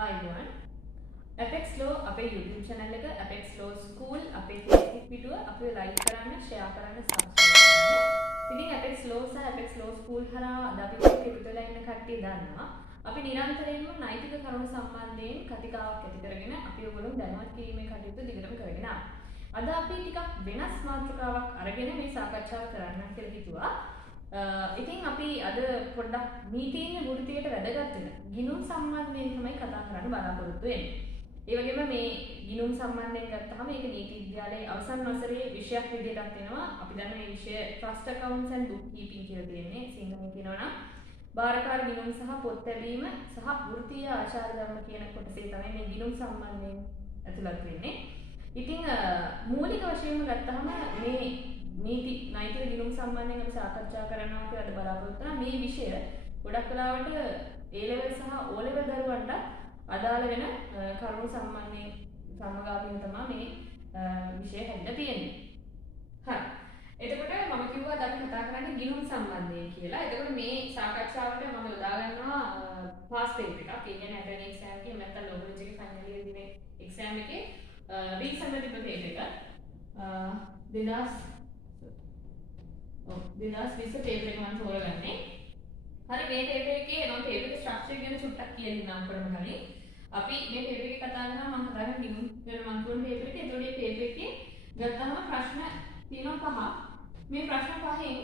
අයිබෝන් Apex Law අපේ YouTube channel එක Apex Law School අපේ Facebook පිටුව අපිව like කරන්න, share කරන්න, subscribe කරන්න. ඉතින් Apex Law සහ Apex Law School හරහා අද අපි මේක එකතු වෙලා ඉන්න කට්ටිය දන්නවා. අපි නිරන්තරයෙන්ම නෛතික කරුණු සම්බන්ධයෙන් කතිකාවක් ඇති කරගෙන අපි ඔයගොල්ලෝ දැනුවත් කිරීමේ කටයුතු දිගටම කරගෙන යනවා. අද අපි ටිකක් වෙනස් මාතෘකාවක් අරගෙන මේ සාකච්ඡාව කරන්න කියලා හිතුවා. ඉතින් අපි අද පොඩ්ඩක් නීතිඥ වෘත්තියට වැදගත් වෙන ගිණුම් සම්බන්ධයෙන් තමයි කතා කරන්න බලාපොරොත්තු වෙන්නේ. ඒ වගේම මේ ගිණුම් සම්බන්ධයෙන් ගත්තාම මේක නීති විද්‍යාලයේ අවසන් වසරේ විෂයක් විදිහටත් වෙනවා. අපි දන්න මේ විෂය Trust Accounts and Bookkeeping කියලා තියෙන්නේ. සිංහලෙන් කියනවා නම් බාරකාර ගිණුම් සහ පොත් ලැබීම සහ වෘත්තීය ආචාර ධර්ම කියන කොටසේ තමයි මේ ගිණුම් සම්බන්ධයෙන් ඇතුළත් වෙන්නේ. ඉතින් මූලික වශයෙන්ම ගත්තාම මේ නෛතික ගිණුම් සම්බන්ධයෙන් අපි සාකච්ඡා කරනවා කියලා අද බලාපොරොත්තු වෙනවා. මේ විෂය ගොඩක් වෙලාවට A level සහ O level දරුවන්ට අදාළ වෙන කරුණු සම්බන්ධයෙන් සමගාමීව තමයි මේ විෂය හැදලා තියෙන්නේ. හරි. එතකොට මම කිව්වා අද අපි කතා කරන්නේ ගිණුම් සම්බන්ධයෙන් කියලා. එතකොට මේ සාකච්ඡාවට මම යොදා ගන්නවා පාස් පේපර් එකක්. ඒ කියන්නේ ඇටර්නි එක්සෑම් එකේ නැත්නම් ලොගොලොජි එකේ ෆයිනල් ඉයර් දිනේ එක්සෑම් එකේ වීක් සම්බන්ධ පේපර් එක 2020 පේපර් එක මම තෝරගන්නේ. හරි මේ පේපර් එකේ මම පේපර් එකේ ස්ට්‍රක්චර් ගැන චුට්ටක් කියලා දෙන්නම් අපරම කලින්. අපි මේ පේපර් එකේ කතා කරනවා මම හදාගෙන ගිණුම් කරන මම තුන් පේපර් එකේ. ඒතකොට මේ පේපර් එකේ ගත්තාම ප්‍රශ්න තියෙනවා 5. මේ ප්‍රශ්න පහෙන්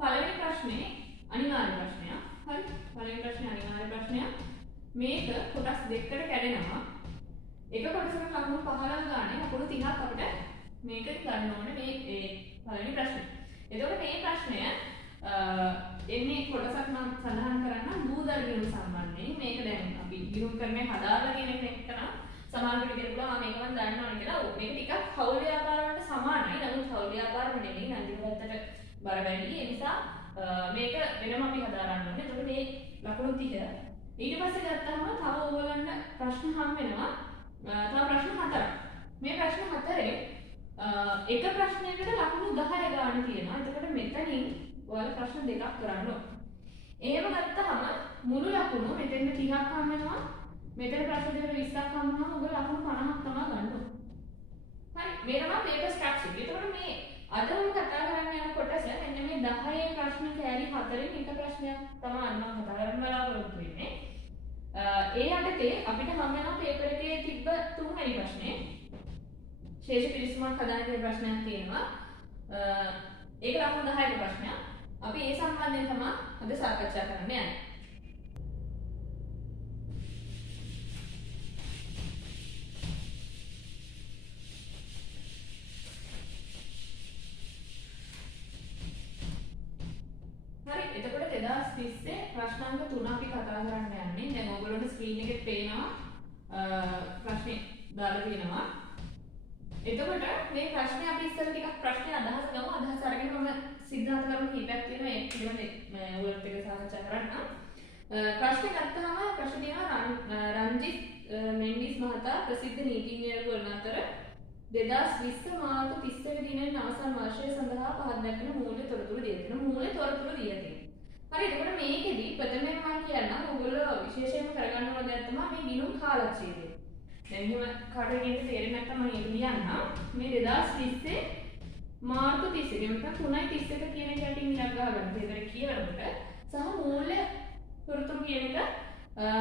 පළවෙනි ප්‍රශ්නේ අනිවාර්ය ප්‍රශ්නයක්. හරි. පළවෙනි ප්‍රශ්නේ අනිවාර්ය ප්‍රශ්නයක්. මේක කොටස් දෙකකට කැඩෙනවා. එක කොටසක ලකුණු 15 ගානේ ලකුණු 30ක් අපිට මේක ගන්න ඕනේ මේ පළවෙනි ප්‍රශ්නේ. එතකොට මේ ප්‍රශ්නය එන්නේ කොටසක් මම සඳහන් කරන්න දූදල් ගිණුම් සම්බන්ධයෙන්. මේක දැන් අපි ගිණුම් කරන්නේ හදාලා කියන එක නම් සමාන පිළිගන්න පුළුවන්. මේක මම දන්නවනේ කියලා. මේක ටිකක් හවුල් ව්‍යාපාර වලට සමානයි. නමුත් හවුල් ව්‍යාපාර නෙමෙයි නන්දික පැත්තට බර වැඩි. ඒ නිසා මේක වෙනම අපි හදාගන්න ඕනේ. එතකොට මේ ලකුණු 30 ඊට පස්සේ ගත්තාම තව ඕගොල්ලන්ට ප්‍රශ්න හම් වෙනවා. තව ප්‍රශ්න 4ක්. මේ ප්‍රශ්න 4 එක ප්‍රශ්නයකට ලකුණු 10 ගාන තියෙනවා. එතකොට මෙතනින් ඔයාලා ප්‍රශ්න දෙකක් කරන්න ඕන. එහෙම ගත්තාම මුළු ලකුණු මෙතෙන් 30ක් හම් වෙනවා. මෙතන ප්‍රශ්න දෙක 20ක් හම් වෙනවා. ඔයගොල්ලෝ ලකුණු 50ක් තමයි ගන්න ඕන. හරි. මේ තමයි පේපර් ස්ට්‍රක්චර්. එතකොට මේ අද මම කතා කරන්න යන කොටස මෙන්න මේ 10 ප්‍රශ්න කෑලි 4න් එක ප්‍රශ්නයක් තමයි අන්න මම කතා කරන්න බලාපොරොත්තු වෙන්නේ. ඒ යටතේ අපිට හම් වෙනවා පේපර් එකේ තිබ්බ තුන්වෙනි ප්‍රශ්නේ. ශේෂ පිළිසුමක් හදාන තියෙන ප්‍රශ්නයක් තියෙනවා. ඒක ලකුණු 10ක ප්‍රශ්නයක්. අපි ඒ සම්බන්ධයෙන් තමයි අද සාකච්ඡා කරන්න යන්නේ. හරි. එතකොට 2030 ප්‍රශ්නාංක 3 අපි කතා කරන්න යන්නේ. දැන් ඔයගොල්ලන්ට ස්ක්‍රීන් එකේ පේනවා ප්‍රශ්නේ දාලා තියෙනවා. එතකොට මේ ප්‍රශ්නේ අපි ඉස්සර ටිකක් ප්‍රශ්නේ අදහස ගමු. අදහස අරගෙන මම සිද්ධාන්ත කරුණු කීපයක් තියෙනවා. ඒක පිළිබඳව ඔයගොල්ලොත් එක්ක සාකච්ඡා කරන්න. ප්‍රශ්නේ ගත්තාම ප්‍රශ්න තියෙනවා රංජිත් මෙන්ඩිස් මහතා ප්‍රසිද්ධ නීතිඥයෙකු වන අතර 2020 මාර්තු 31 දිනන අවසන් වර්ෂය සඳහා පහත් දැක්වෙන මූල්‍ය තොරතුරු දී තියෙනවා. මූල්‍ය තොරතුරු දී තියෙනවා. හරි. එතකොට මේකෙදි ප්‍රථමයෙන් මම කියන්නම් ඔයගොල්ලෝ විශේෂයෙන්ම කරගන්න ඕන දෙයක් තමයි මේ ගිණුම් කාලච්ඡේදය. දැන් එහෙම කාටවත් තේරෙන්නේ නැත්නම් මම ලියන්න මේ 2020 මාර්තු 31 නැත්නම් 3:31 කියන එක යටින් ඉලක්ක ගන්න. ඒතර කියනකොට සහ මූල්‍ය තොරතුරු කියන එක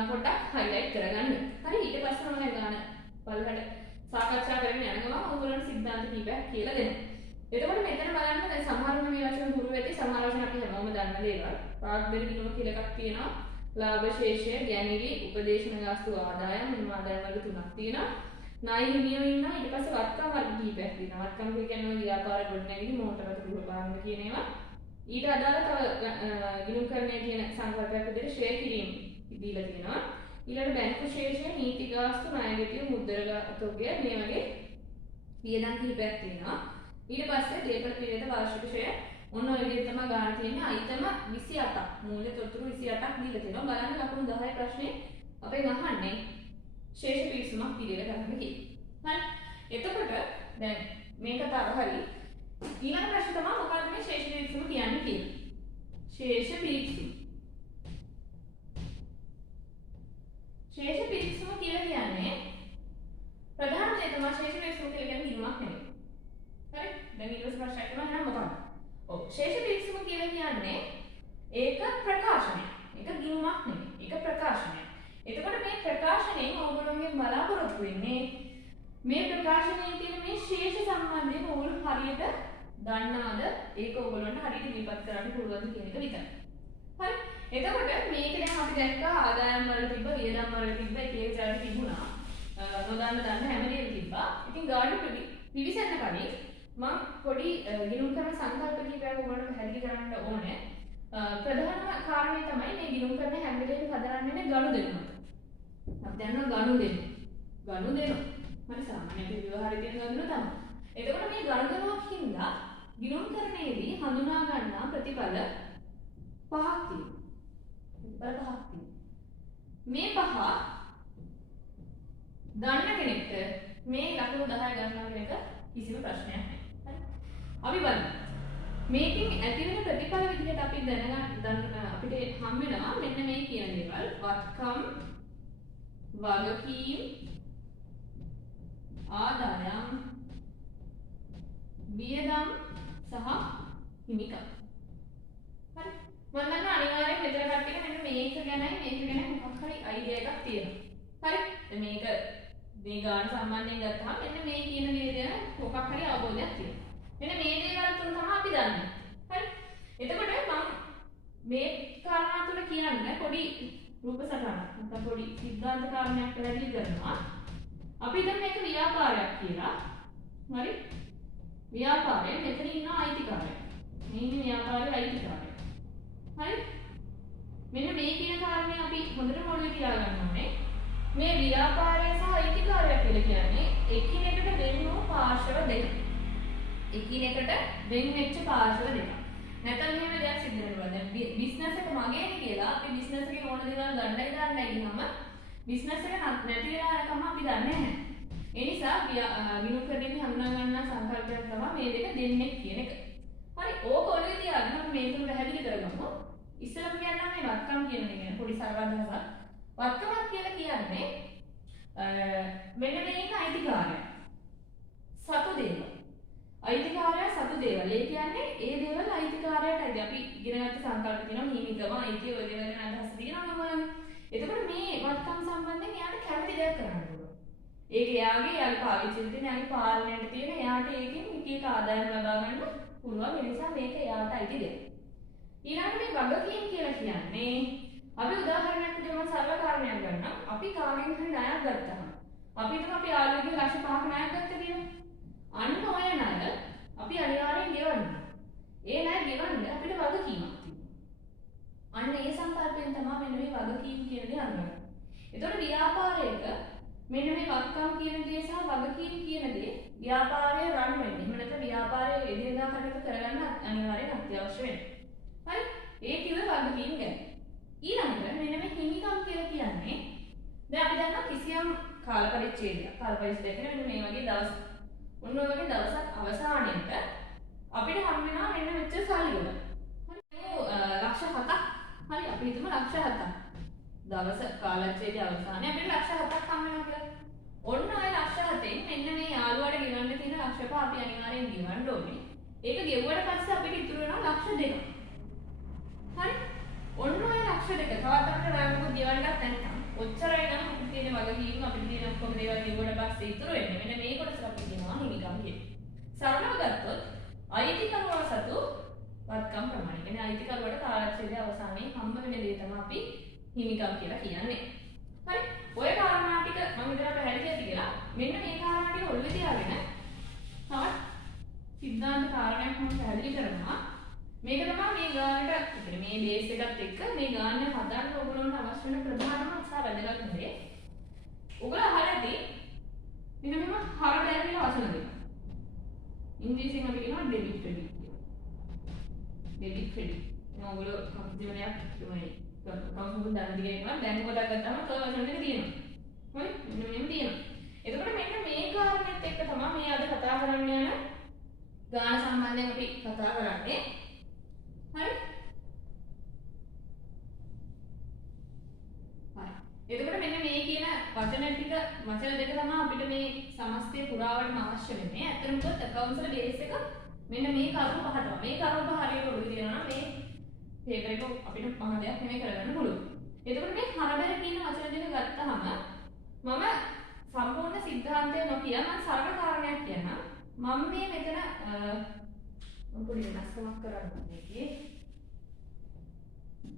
පොඩ්ඩක් හයිලයිට් කරගන්න. හරි. ඊට පස්සේ මම ගන්න බලකට සාකච්ඡා කරගෙන යන ගමන් ඔයගොල්ලන්ට සිද්ධාන්ත කීපයක් කියලා දෙනවා. එතකොට මෙතන බලන්න දැන් සමහර මේ වචන හුරු වෙති සමහර වචන අපි හැමෝම දන්න දේවල්. පාඩම් ගිණුම කියලා එකක් තියෙනවා. ලාභ ශේෂය, ගැණිලි, උපදේශන ගාස්තු ආදායම් මෙන්න ආදායම් වර්ග තුනක් තියෙනවා. ණය හිමියෝ ඉන්නවා. ඊට පස්සේ වත්කම් වර්ග කීපයක් තියෙනවා. වත්කම් කියන්නේ ව්‍යාපාර ගොඩනැගිලි, මෝටර රථ ගෘහ භාණ්ඩ කියන ඒවා. ඊට අදාළ තව ගිණුම් කරන්නේ කියන සංකල්පයක් විදිහට ෂෙයා කිරීම දීලා තියෙනවා. ඊළඟ බැංකු ශේෂය, නීති ගාස්තු, ණය ගෙතිය, මුද්‍රණ තොගය මේ වගේ වියදම් කිහිපයක් තියෙනවා. ඊට පස්සේ දේපල පිළිවෙත වාර්ෂික ෂෙයා ඔන්න ඔය විදිහට තමයි ගන්න තියෙන්නේ. අයිතම 28ක්. මූල්‍ය තොරතුරු 28ක් දීලා තියෙනවා. බලන්න ලකුණු 10 ප්‍රශ්නේ අපෙන් අහන්නේ ශේෂ පිළිසුමක් පිළිවෙල ගන්න කියලා. හරි. එතකොට දැන් මේ කතාව හරි. ඊළඟ ප්‍රශ්නේ තමයි මොකක්ද මේ ශේෂ පිළිසුම කියන්නේ කියලා. ශේෂ පිළිසුම ශේෂ පිරික්සම කියලා කියන්නේ ප්‍රධාන දේ තමයි ශේෂ පිරික්සම කියලා කියන්නේ ගිණුමක් නෙමෙයි. හරි? දැන් ඊට පස්සේ ප්‍රශ්නයක් කරනවා එහෙනම් මොකක්ද? ඔව් ශේෂ පිරික්සම කියලා කියන්නේ ඒක ප්‍රකාශනයක්. ඒක ගිණුමක් නෙමෙයි. ඒක ප්‍රකාශනයක්. එතකොට මේ ප්‍රකාශනයෙන් ඕගොල්ලෝගේ බලාපොරොත්තු වෙන්නේ මේ ප්‍රකාශනයේ තියෙන මේ ශේෂ සම්බන්ධයෙන් ඕගොල්ලෝ හරියට දන්නවද? ඒක ඕගොල්ලන්ට හරියට ඉදිරිපත් කරන්න පුළුවන්ද කියන එක විතරයි. හරි? එතකොට මේක දැන් අපි දැක්කා ආදායම් වල තිබ්බ, වියදම් වල තිබ්බ, එක එක જાති තිබුණා. නොදන්න හැමදේම තිබ්බා. ඉතින් ගාඩු පිවිසෙන්න කලින් මම පොඩි ගිණුම් කරන සංකල්ප කීපයක් ඔයගොල්ලන්ට පැහැදිලි කරන්න ඕනේ. ප්‍රධානම කාරණේ තමයි මේ ගිණුම් කරන හැම වෙලේම හදරන්නේ ගනුදෙනුව. අපි දන්නවා ගනුදෙනු. හරි සාමාන්‍ය ව්‍යවහාරයේ තියෙන ගනුදෙනුව තමයි. එතකොට මේ ගනුදෙනුවක් හින්දා ගිණුම් කරන්නේදී හඳුනා ගන්නා ප්‍රතිඵල පහක් තියෙනවා. මේ පහ ගන්න කෙනෙක්ට මේ ලකුණු 10 ගන්නවා කියන එක කිසිම ප්‍රශ්නයක් නැහැ. හරි. අපි බලමු. මේකෙන් ඇති වෙන ප්‍රතිඵල විදිහට අපි අපිට හම් වෙනවා මෙන්න මේ කියන දේවල්. වත්කම්, වගකීම්, ආදායම්, වියදම් සහ හිමිකම්. හරි. මම දන්නවා අනිවාර්යයෙන් මෙතන කට්ටියට මෙන්න මේක ගැන මොකක් හරි අයිඩියා එකක් තියෙනවා. හරි. දැන් මේක මේ ගාන සම්බන්ධයෙන් ගත්තාම මෙන්න මේ කියන දේ ගැන මොකක් හරි අවබෝධයක් තියෙනවා. මෙන්න මේ දේවල් තුන තමයි අපි දන්නේ. හරි. එතකොට මම මේ කාරණා තුන කියන්නේ පොඩි රූප සටහනක්. නැත්නම් පොඩි සිද්ධාන්ත කාරණයක් පැහැදිලි කරනවා. අපි දැන් මේක ව්‍යාපාරයක් කියලා. හරි. ව්‍යාපාරය මෙතන ඉන්න අයිතිකාරයා. මේ ඉන්නේ ව්‍යාපාරයේ අයිතිකාරයා. හරි. මෙන්න මේ කියන කාරණේ අපි හොඳට මොළේ තියාගන්න ඕනේ. මේ ව්‍යාපාරය සහ අයිතිකාරයා කියලා කියන්නේ එකිනෙකට වෙන වූ පාර්ශ්ව දෙක. එකිනෙකට වෙන් වෙච්ච පාර්ශ්ව දෙක. නැත්නම් මෙහෙම දෙයක් සිද්ධ වෙනවා. දැන් බිස්නස් එක මගේනේ කියලා අපි බිස්නස් එකේ ඕන දේවල් ගන්නයි ගියාම බිස්නස් එක නැති වෙලා යනකම් අපි දන්නේ නැහැ. ඒ නිසා විනුකරණයේදී හඳුනා ගන්න සංකල්පයක් තමයි මේ දෙක දෙන්නේ කියන එක. හරි. ඕක ඔළුවේ තියාගෙන අපි මේක පැහැදිලි කරගමු. ඉස්සෙල්ලාම කියන්නම් මේ වත්කම් කියන එක ගැන පොඩි සරල අදහසක්. වත්කමක් කියලා කියන්නේ මෙන්න මේ ඉන්න අයිතිකාරයා. සතු දේවල්. අයිතිකාරයා සතු දේවල්. ඒ කියන්නේ ඒ දේවල් අයිතිකාරයාටයි. අපි ඉගෙනගත්ත සංකල්ප තියෙනවා හිමිකම, අයිතිය ඔය දේවල් ගැන අදහස් තියෙනවා නේද? එතකොට මේ වත්කම් සම්බන්ධයෙන් එයාට කැමති දෙයක් කරන්න ඕන. ඒක එයාගේ පාවිච්චියට තියෙන, එයාගේ පාලනයට තියෙන, එයාට ඒකෙන් එක එක ආදායම් ලබා ගන්න පුළුවන්. ඒ නිසා මේක එයාට අයිති දෙයක්. ඊළඟට මේ වගකීම් කියලා කියන්නේ අපි උදාහරණයක් විදිහට මම සරල කාරණයක් ගන්නම්. අපි කාගෙන් හරි ණයක් ගත්තාම අපි හිතමු අපි යාළුවෙක්ගෙන් ලක්ෂ 5ක ණයක් ගත්තා කියලා. අන්න ඔය ණය අපි අනිවාර්යෙන් ගෙවන්න. ඒ ණය ගෙවන්න අපිට වගකීමක් තියෙනවා. අන්න ඒ සංකල්පයෙන් තමයි මෙන්න මේ වගකීම් කියන දේ අරගන්නේ. ඒතකොට ව්‍යාපාරයක මෙන්න මේ වත්කම් කියන දේ සහ වගකීම් කියන දේ ව්‍යාපාරය රන් වෙන්නේ. එහෙම නැත්නම් ව්‍යාපාරයේ එදිනෙදා කටයුතු කරගන්න අනිවාර්යෙන් අත්‍යවශ්‍ය වෙනවා. හරි? ඒ කිව්වේ වගකීම් ගැන. ඊළඟට මෙන්න මේ හිමිකම් කියලා කියන්නේ දැන් අපි දන්නවා කිසියම් කාල පරිච්ඡේදයක් මෙන්න මේ වගේ දවස් ඔන්න ඔය වගේ දවසක් අවසානයේට අපිට හම් වෙනවා මෙන්න මෙච්චර සල්ලි වල. හරි ලක්ෂ 7ක්. හරි අපි හිතමු ලක්ෂ 7ක්. දවස කාලච්ඡේදයේ අවසානයේ අපිට ලක්ෂ 7ක් හම් වෙනවා කියලා. ඔන්න ඔය ලක්ෂ 7ෙන් මෙන්න මේ යාළුවාට ගෙවන්න තියෙන ලක්ෂ 5 අපි අනිවාර්යෙන් ගෙවන්න ඕනේ. ඒක ගෙවුවට පස්සේ අපිට ඉතුරු වෙනවා ලක්ෂ 2ක්. හරි? ඔන්න ඔය ලක්ෂ 2 තවත් අපිට රාමුක ගෙවන්නත් නැත්නම් ඔච්චරයි නම් අපිට තියෙන වගකීම් අපිට තියෙන ඔක්කොම දේවල් ගෙවුවට පස්සේ ඉතුරු වෙන්නේ මෙන්න මේ කොටස අපි කියනවා හිමිකම් කියලා. සරලව ගත්තොත් අයිතිකරුවා සතු වත්කම් ප්‍රමාණය. කියන්නේ අයිතිකරුවාට කාලච්ඡේදයේ අවසානයේ හම්බ වෙන දේ තමයි අපි හිමිකම් කියලා කියන්නේ. හරි? ඔය කාරණා ටික මම විතර පැහැදිලි කියලා මෙන්න මේ කාරණා ටික ඔළුවේ තියාගෙන තවත් සිද්ධාන්ත කාරණයක් මම පැහැදිලි කරනවා. මේක තමයි මේ ගානට කියන්නේ මේ බේස් එකත් එක්ක මේ ගාන හදන්න ඕගොල්ලන්ට අවශ්‍ය වෙන ප්‍රධානම සහ වැදගත් දේ. ඔයගොල්ලෝ අහලා ඇති මෙන්න මෙහෙම හර බැල කියලා වචන දෙක. ඉංග්‍රීසියෙන් අපි කියනවා ඩෙබිට් ක්‍රෙඩිට් කියලා. Debit credit. ඔයගොල්ලෝ කම්පියුටරයක් තමයි කවුරුත් දන්න දිගේ කියනවා දැන් කොටක් ගත්තාම තව වචන දෙක තියෙනවා. හරි? මෙන්න මෙහෙම තියෙනවා. එතකොට මෙන්න මේ කාරණේත් එක්ක තමයි මේ අද කතා කරන්න යන ගාන සම්බන්ධයෙන් අපි කතා කරන්නේ. හරි? හරි. එතකොට මෙන්න මේ වචන දෙක තමයි අපිට මේ සමස්තය පුරාවටම අවශ්‍ය වෙන්නේ. ඇත්තටම කිව්වොත් accounts වල බේස් එක මෙන්න මේ කරුණු පහ තමයි. මේ කරුණු පහ හරියට ඔළුවේ තියනවා නම් මේ පේපර් එක අපිට මහ දෙයක් නෙමෙයි කරගන්න පුළුවන්. එතකොට මේ හරබැර කියන වචන දෙක ගත්තාම මම සම්පූර්ණ સિદ્ધාන්තය නොකිය මම සරල කාරණයක් කියනවා. මම මේ මෙතන මම පොඩි වෙනස්කමක් කරන්න ඕනේ.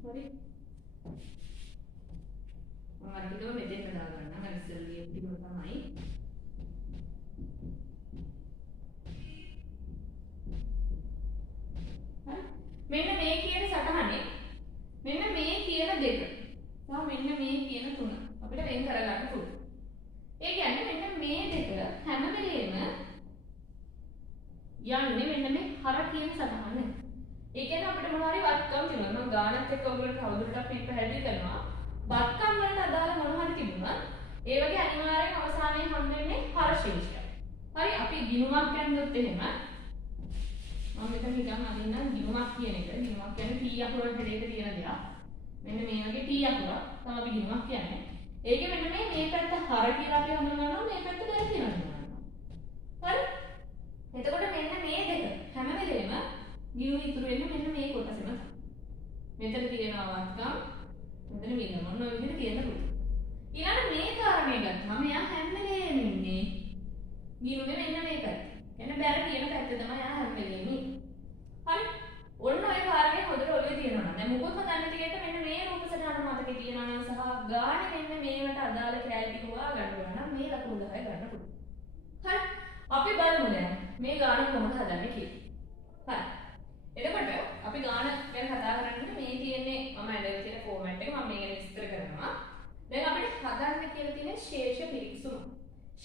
හරි. මම අර කිව්ව මෙතෙන් දාගන්න. මම ඉස්සෙල්ලා ලියපු ටිකම තමයි. හරි. මෙන්න මේ කියන සටහනේ මෙන්න මේ කියන දෙක සහ මෙන්න මේ කියන තුන අපිට වෙන් කරගන්න පුළුවන්. ඒ කියන්නේ මෙන්න මේ දෙක හැම වෙලේම යන්නේ මෙන්න මේ හර කියන සටහන. ඒ කියන්නේ අපිට මොනවා හරි වත්කම් තියෙනවා. මම ගානත් එක්ක ඔයගොල්ලෝ කවුරුටත් මේක පැහැදිලි කරනවා. වත්කම් වලට අදාළ මොනවා හරි තිබුණා. ඒ වගේ අනිවාර්යෙන් අවසානයේ හම් වෙන්නේ හර ශේෂය. හරි අපි ගිණුමක් ගන්නොත් එහෙම මම මෙතන හිතන්න අදින්නම් ගිණුමක් කියන එක. ගිණුමක් කියන්නේ T අකුරට දෙක තියෙන දෙයක්. මෙන්න මේ වගේ T අකුරක් තමයි අපි ගිණුමක් කියන්නේ. ඒකේ මෙන්න මේ පැත්ත හර කියලා අපි හඳුන්වනවා මේ පැත්ත බැර කියලා හඳුන්වනවා. හරි? එතකොට මෙන්න මේ දෙක හැම වෙලේම ගිණුම ඉතුරු වෙන්නේ මෙන්න මේ කොටසෙම තමයි. මෙතන තියෙනවා වත්කම් මෙතන විගම මොන විදිහට තියෙන්න පුළුවන්. ඊළඟ මේ කාරණේ ගත්තාම එයා හැම වෙලේම ඉන්නේ ගිණුමේ මෙන්න මේ පැත්ත. එන්න බැර කියන පැත්ත තමයි එයා හැම වෙලේම ඉන්නේ. හරි? ඔන්න ඔය කාරණේ හොඳට ඔළුවේ තියෙනවා. දැන් මොකක්ද ගන්න ටිකට මෙන්න මේ රූප සටහන මතකේ තියෙනවා නම් සහ ගානේ මෙන්න මේවට අදාළ කැලටි හොවා ගන්න ඕන නම් මේ ලකුණු 10 ගන්න පුළුවන්. හරි? අපි බලමු දැන් මේ ගාන කොහොමද හදන්නේ කියලා. හරි. එතකොට අපි ගාන ගැන කතා කරන්නේ මේ තියෙන්නේ මම ඇඳලා තියෙන ෆෝමැට් එක මම මේක විස්තර කරනවා. දැන් අපිට හදන්න කියලා තියෙන්නේ ශේෂ පිරික්සුම.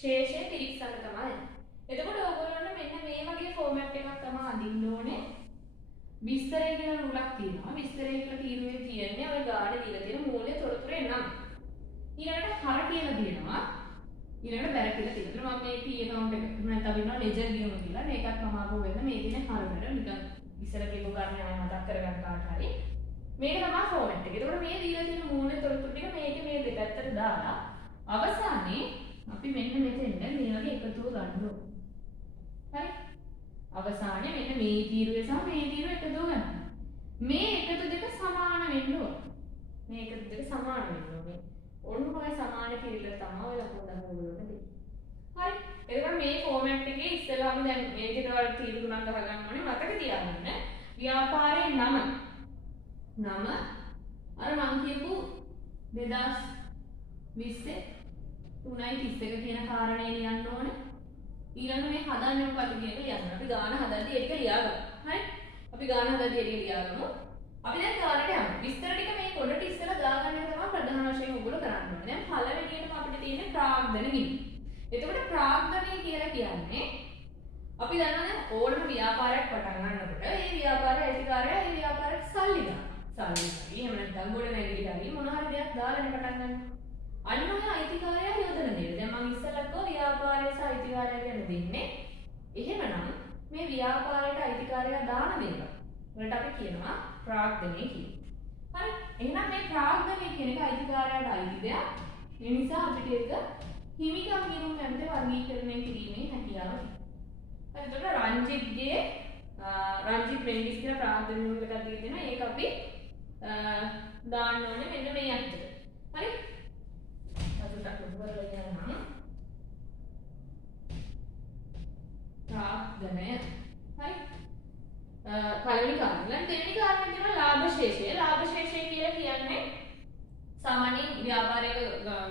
ශේෂය පිරික්සන්න තමයි. එතකොට ඔයගොල්ලන්ට මෙන්න මේ වගේ ෆෝමැට් එකක් තමයි අඳින්න ඕනේ. විස්තරය කියන රුලක් තියෙනවා. විස්තරය කියලා තීරුවේ තියෙන්නේ ඔය ගානේ දීලා තියෙන මූල්‍ය තොරතුරේ නම්. ඊළඟට හර කියලා දෙනවා. ඊළඟට බැර කියලා තියෙනවා. මම මේ P account එක නැත්නම් අපි වෙනවා ලෙජර් ගියමු කියලා. මේකත් මම ආපහු වෙන්න මේ තියෙන හරවල නිකන් ඉස්සර කියපු කාරණේ ආයෙ මතක් කරගන්න කාට හරි. මේක තමයි ෆෝමැට් එක. ඒකට මේ දීලා තියෙන මූල්‍ය තොරතුරු ටික මේක මේ දෙපැත්තට දාලා අවසානයේ අපි මෙන්න මෙතෙන්ද මේ වගේ එකතුව ගන්න ඕනේ. හරි? අවසානයේ මෙන්න මේ තීරුවේ සහ මේ තීරුව එකතු ගන්න. මේ එකතු දෙක සමාන වෙන්න ඕන. මේ එකතු දෙක සමාන වෙන්න ඕනේ. ඔන්න ඔය සමාන කිරිල්ල තමයි ඔය ලකුණු දාන්න ඕනේ. හරි. එතකොට මේ ෆෝමැට් එකේ ඉස්සෙල්ලාම දැන් මේකේට වල තීරු තුනක් ගහගන්න ඕනේ. මතක තියාගන්න. ව්‍යාපාරයේ නම අර මම කියපු 2020 3:31 කියන කාරණේ ලියන්න ඕනේ. ඊළඟ මේ හදන්නේ මොකක්ද කියන එක ලියන්න. අපි ගාන හදද්දී ඒක ලියාගමු. හරි? අපි ගාන හදද්දී ඒක ලියාගමු. අපි දැන් ගානට යමු. විස්තර ටික මේ පොඩට ඉස්සෙල්ලා දාගන්න එක තමයි ප්‍රධාන වශයෙන් ඔයගොල්ලෝ කරන්න ඕනේ. දැන් පළවෙනියටම අපිට තියෙන්නේ ප්‍රාග්ධන ගිණි. එතකොට ප්‍රාග්ධනය කියලා කියන්නේ අපි දන්නවා දැන් ඕනම ව්‍යාපාරයක් පටන් ගන්නකොට ඒ ව්‍යාපාරයේ අයිතිකාරයා ඒ ව්‍යාපාරයට සල්ලි දානවා. සල්ලි හරි එහෙම නැත්නම් ගොඩ නැගිලි හරි මොන හරි දෙයක් දාලානේ පටන් ගන්න. අන්න ඔය අයිතිකාරයා යොදන දේ. දැන් මම ඉස්සෙල්ලා කිව්වා ව්‍යාපාරය සහ අයිතිකාරයා කියන දෙන්නේ. එහෙමනම් මේ ව්‍යාපාරයට අයිතිකාරයා දාන දේවල් වලට අපි කියනවා ප්‍රාග්ධනය කියලා. හරි? එහෙනම් මේ ප්‍රාග්ධනය කියන එක අයිතිකාරයාට අයිති දෙයක්. ඒ නිසා අපිට ඒක හිමිකම් ගිණුම් යන්ත්‍රය වර්ගීකරණය කිරීමේ හැකියාව තියෙනවා. හරි? එතකොට රංජිත් මෙන්ඩිස් කියන ප්‍රාග්ධන ගිණුම් එකක් දීලා තියෙනවා. ඒක අපි දාන්න ඕනේ මෙන්න මේ අතට. හරි? අදට උඩවල යනවා. ප්‍රාග්ධනය. හරි? පළවෙනි කාරණය. ඊළඟ දෙවෙනි කාරණය තියෙනවා ලාභශේෂය. ලාභශේෂය කියලා කියන්නේ සාමාන්‍යයෙන් ව්‍යාපාරයක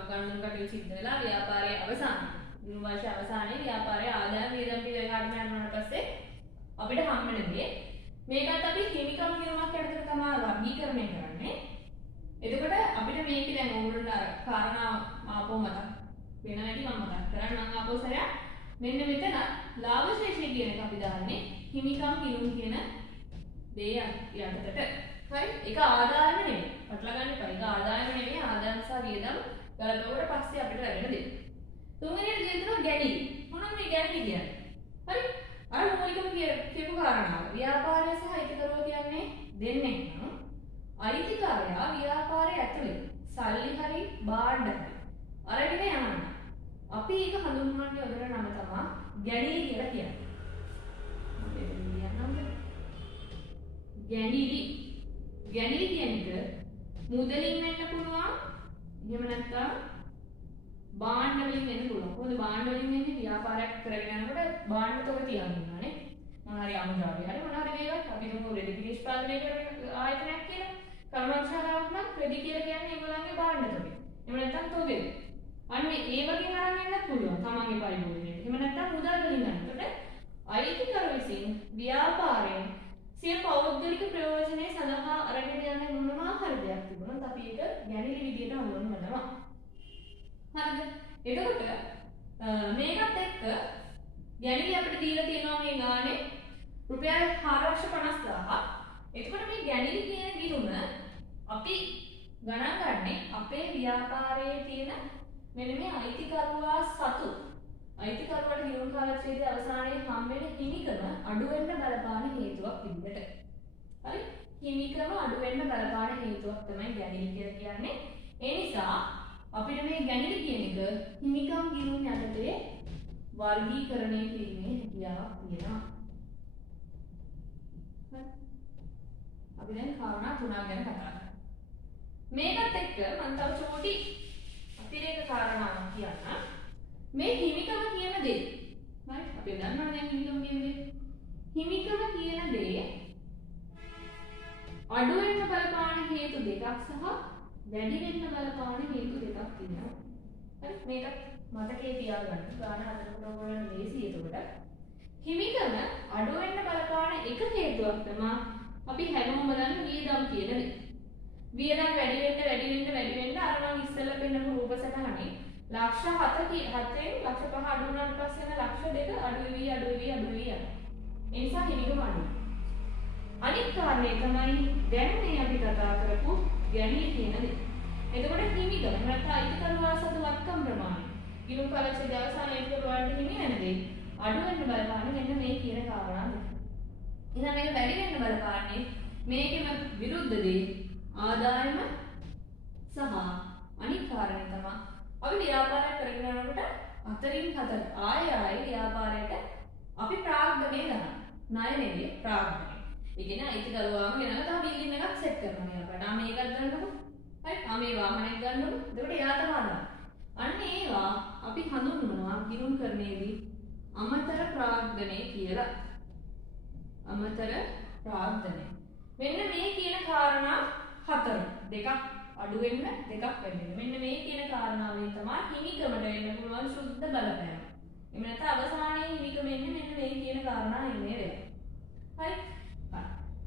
ගණන් කටයුතු සිද්ධ වෙලා ව්‍යාපාරයේ අවසානයේ ගිණුම් වර්ෂ අවසානයේ ව්යාපාරයේ ආදායම වියදම් ටික කාරණා යනවාට පස්සේ අපිට හම් වෙන දේ මේකත් අපි හිමිකම් ගිණුමක් යටතට තමයි වර්ගීකරණය කරන්නේ. එතකොට අපිට මේක දැන් ඕගොල්ලන්ට අර කාරණා ආපහු මතක් වෙන හැටි මම මතක් කරන්න මම ආපහු සරයක් මෙන්න මෙතන ලාභශේෂය කියන එක අපි දාන්නේ හිමිකම් ගිණුම් කියන දේ යටතට. හරි? ඒක ආදායම නෙමෙයි. පටල ගන්න එපා. ඒක ආදායම නෙමෙයි. ආදායම සහ වියදම් ගලපුවට පස්සේ අපිට ලැබෙන දේ. තුන්වෙනියට දෙනවා ගැණිලි. මොනවද මේ ගැණිලි කියන්නේ? හරි? අර මූලිකම කියපු කාරණාව. ව්‍යාපාරය සහ අයිතිකරුවා කියන්නේ දෙන්නේ නම් අයිතිකාරයා ව්‍යාපාරයේ ඇතුලේ සල්ලි හරි භාණ්ඩ හරි අරගෙන යන්න. අපි ඒක හඳුන්වන්නේ ඔතන නම තමයි ගැණිලි කියලා කියන්නේ. අපි කියන්නම් ගැණිලි. ගැණිලි කියන එක මුදලින් වෙන්න පුළුවන්. එහෙම නැත්නම් භාණ්ඩ වලින් වෙන්න පුළුවන්. මොකද භාණ්ඩ වලින් වෙන්නේ ව්‍යාපාරයක් කරගෙන යනකොට භාණ්ඩ තොග තියන්න ඕනේ. මොනවාරි අමුද්‍රව්‍ය හරි මොනවාරි මේවත් අපි දුමු රෙදි නිෂ්පාදනය කරන ආයතනයක් කියලා. කර්මශාලාවක් නම් රෙදි කියලා කියන්නේ ඒගොල්ලන්ගේ භාණ්ඩ තොගය. එහෙම නැත්නම් තොගේ. අන්න ඒ වගේ අරන් යන්නත් පුළුවන් තමන්ගේ පරිභෝජනයට. එහෙම නැත්නම් මුදල් වලින් ගන්නකොට අයිතිකරු විසින් ව්‍යාපාරයෙන් සිය පෞද්ගලික ප්‍රයෝජනය සඳහා අරගෙන යන මොනවා හරි දෙයක් තිබුණොත් අපි ඒක ගැණිලි විදියට හඳුන්වනවා. හරිද? එතකොට මේකත් එක්ක ගැණිලි අපිට දීලා තියෙනවා මේ ගානේ රුපියල් 4,50,000. එතකොට මේ ගැණිලි කියන ගිණුම අපි ගණන් ගන්නේ අපේ ව්‍යාපාරයේ තියෙන මෙන්න මේ අයිතිකරුවා සතු අයිතිකරුවාට ගිණුම් කාලච්ඡේදයේ අවසානයේ හම් වෙන හිමිකම අඩු වෙන්න බලපාන හේතුවක් විදිහට. හරි? හිමිකම අඩු වෙන්න බලපාන හේතුවක් තමයි ගැණිලි කියලා කියන්නේ. ඒ නිසා අපිට මේ ගැණිලි කියන එක හිමිකම් ගිණුම් යටතේ වර්ගීකරණය කිරීමේ හැකියාවක් තියෙනවා. හරි? අපි දැන් කාරණා තුනක් ගැන කතා කරමු. මේකත් එක්ක මම තව චෝටි අතිරේක කාරණාවක් කියන්න. මේ හිමිකම කියන දේ. හරි? අපි දන්නවා දැන් හිමිකම කියන දේ. හිමිකම කියන දේ අඩු වෙන්න බලපාන හේතු දෙකක් සහ වැඩි වෙන්න බලපාන හේතු දෙකක් තියෙනවා. හරි? මේක මතකයේ තියාගන්න. ගාන හදනකොට ඔයගොල්ලෝ ලේසි එතකොට. හිමිකම අඩු වෙන්න බලපාන එක හේතුවක් තමයි අපි හැමෝම දන්න වියදම් කියන දේ. වියදම් වැඩි වෙන්න අර මම ඉස්සෙල්ලා පෙන්නපු රූප සටහනේ ලක්ෂ 7 7ෙන් ලක්ෂ 5 අඩු වුණාට පස්සේ යන ලක්ෂ 2 අඩු වෙවි යනවා. ඒ නිසා හිමිකම අඩුයි. අනිත් කාරණේ තමයි දැන් මේ අපි කතා කරපු ගැණිලි කියන දේ. එතකොට හිමිකම නැත්නම් අයිතිකරුවා සතු වත්කම් ප්‍රමාණය. ගිණුම් කාලච්ඡේදයේ අවසානයේ අයිතිකරුවාට හිමි වෙන දේ අඩු වෙන්න බලපාන මෙන්න මේ කියන කාරණා දෙක. එහෙනම් මේක වැඩි වෙන්න බලපාන්නේ මේකෙම විරුද්ධ දේ ආදායම සහ අනිත් කාරණේ තමයි අපි ව්‍යාපාරයක් කරගෙන යනකොට අතරින් හතර ආයෙ ව්‍යාපාරයට අපි ප්‍රාග්ධනය ගන්නවා. ණය නෙවෙයි ප්‍රාග්ධනය. ඒ කියන්නේ අයිතිකරුවාම ගෙනලා තව බිල්ඩින් එකක් සෙට් කරනවා යාකට. මේකක් ගන්නකො. හරි? මේ වාහනයක් ගන්නකො. එතකොට එයා තමයි හදන්නේ. අන්න ඒවා අපි හඳුන්වනවා ගිණුම් කරන්නේදී අමතර ප්‍රාග්ධනය කියලා. අමතර ප්‍රාග්ධනය. මෙන්න මේ කියන කාරණා හතර. දෙකක් අඩු වෙන්න දෙකක් වැඩි වෙන්න. මෙන්න මේ කියන කාරණාවෙන් තමයි හිමිකමට වෙන්න පුළුවන් සුද්ධ බලපෑම. එහෙම නැත්නම් අවසානයේ හිමිකම එන්නේ මෙන්න මේ කියන කාරණා එන්නේ වෙනවා. හරි?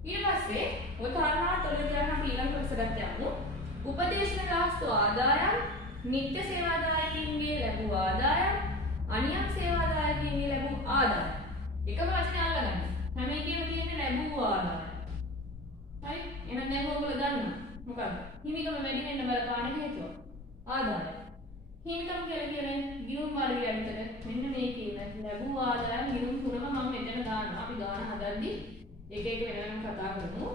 ඊට පස්සේ ඔය කාරණා තුනෙන් අපි ඊළඟ කොටසට යමු. උපදේශන ගාස්තු ආදායම්, නිත්‍ය සේවාදායකින්ගේ ලැබූ ආදායම්, අනියම් සේවාදායකින්ගේ ලැබූ ආදායම්. එකම වචනේ අල්ලගන්න. හැම එකෙම තියෙන්නේ ලැබූ ආදායම්. හරි? එහෙනම් දැන් ඔයගොල්ලෝ දන්නවා. මොකක්ද? හිමිකම වැඩි වෙන්න බලපාන හේතුව. ආදායම. හිමිකම කියලා කියන්නේ ගිණුම් වර්ගය ඇතුළත මෙන්න මේ කියන ලැබූ ආදායම් ගිණුම් තුනම මම මෙතන දානවා. අපි ගාන හදද්දි එක එක වෙනම කතා කරමු.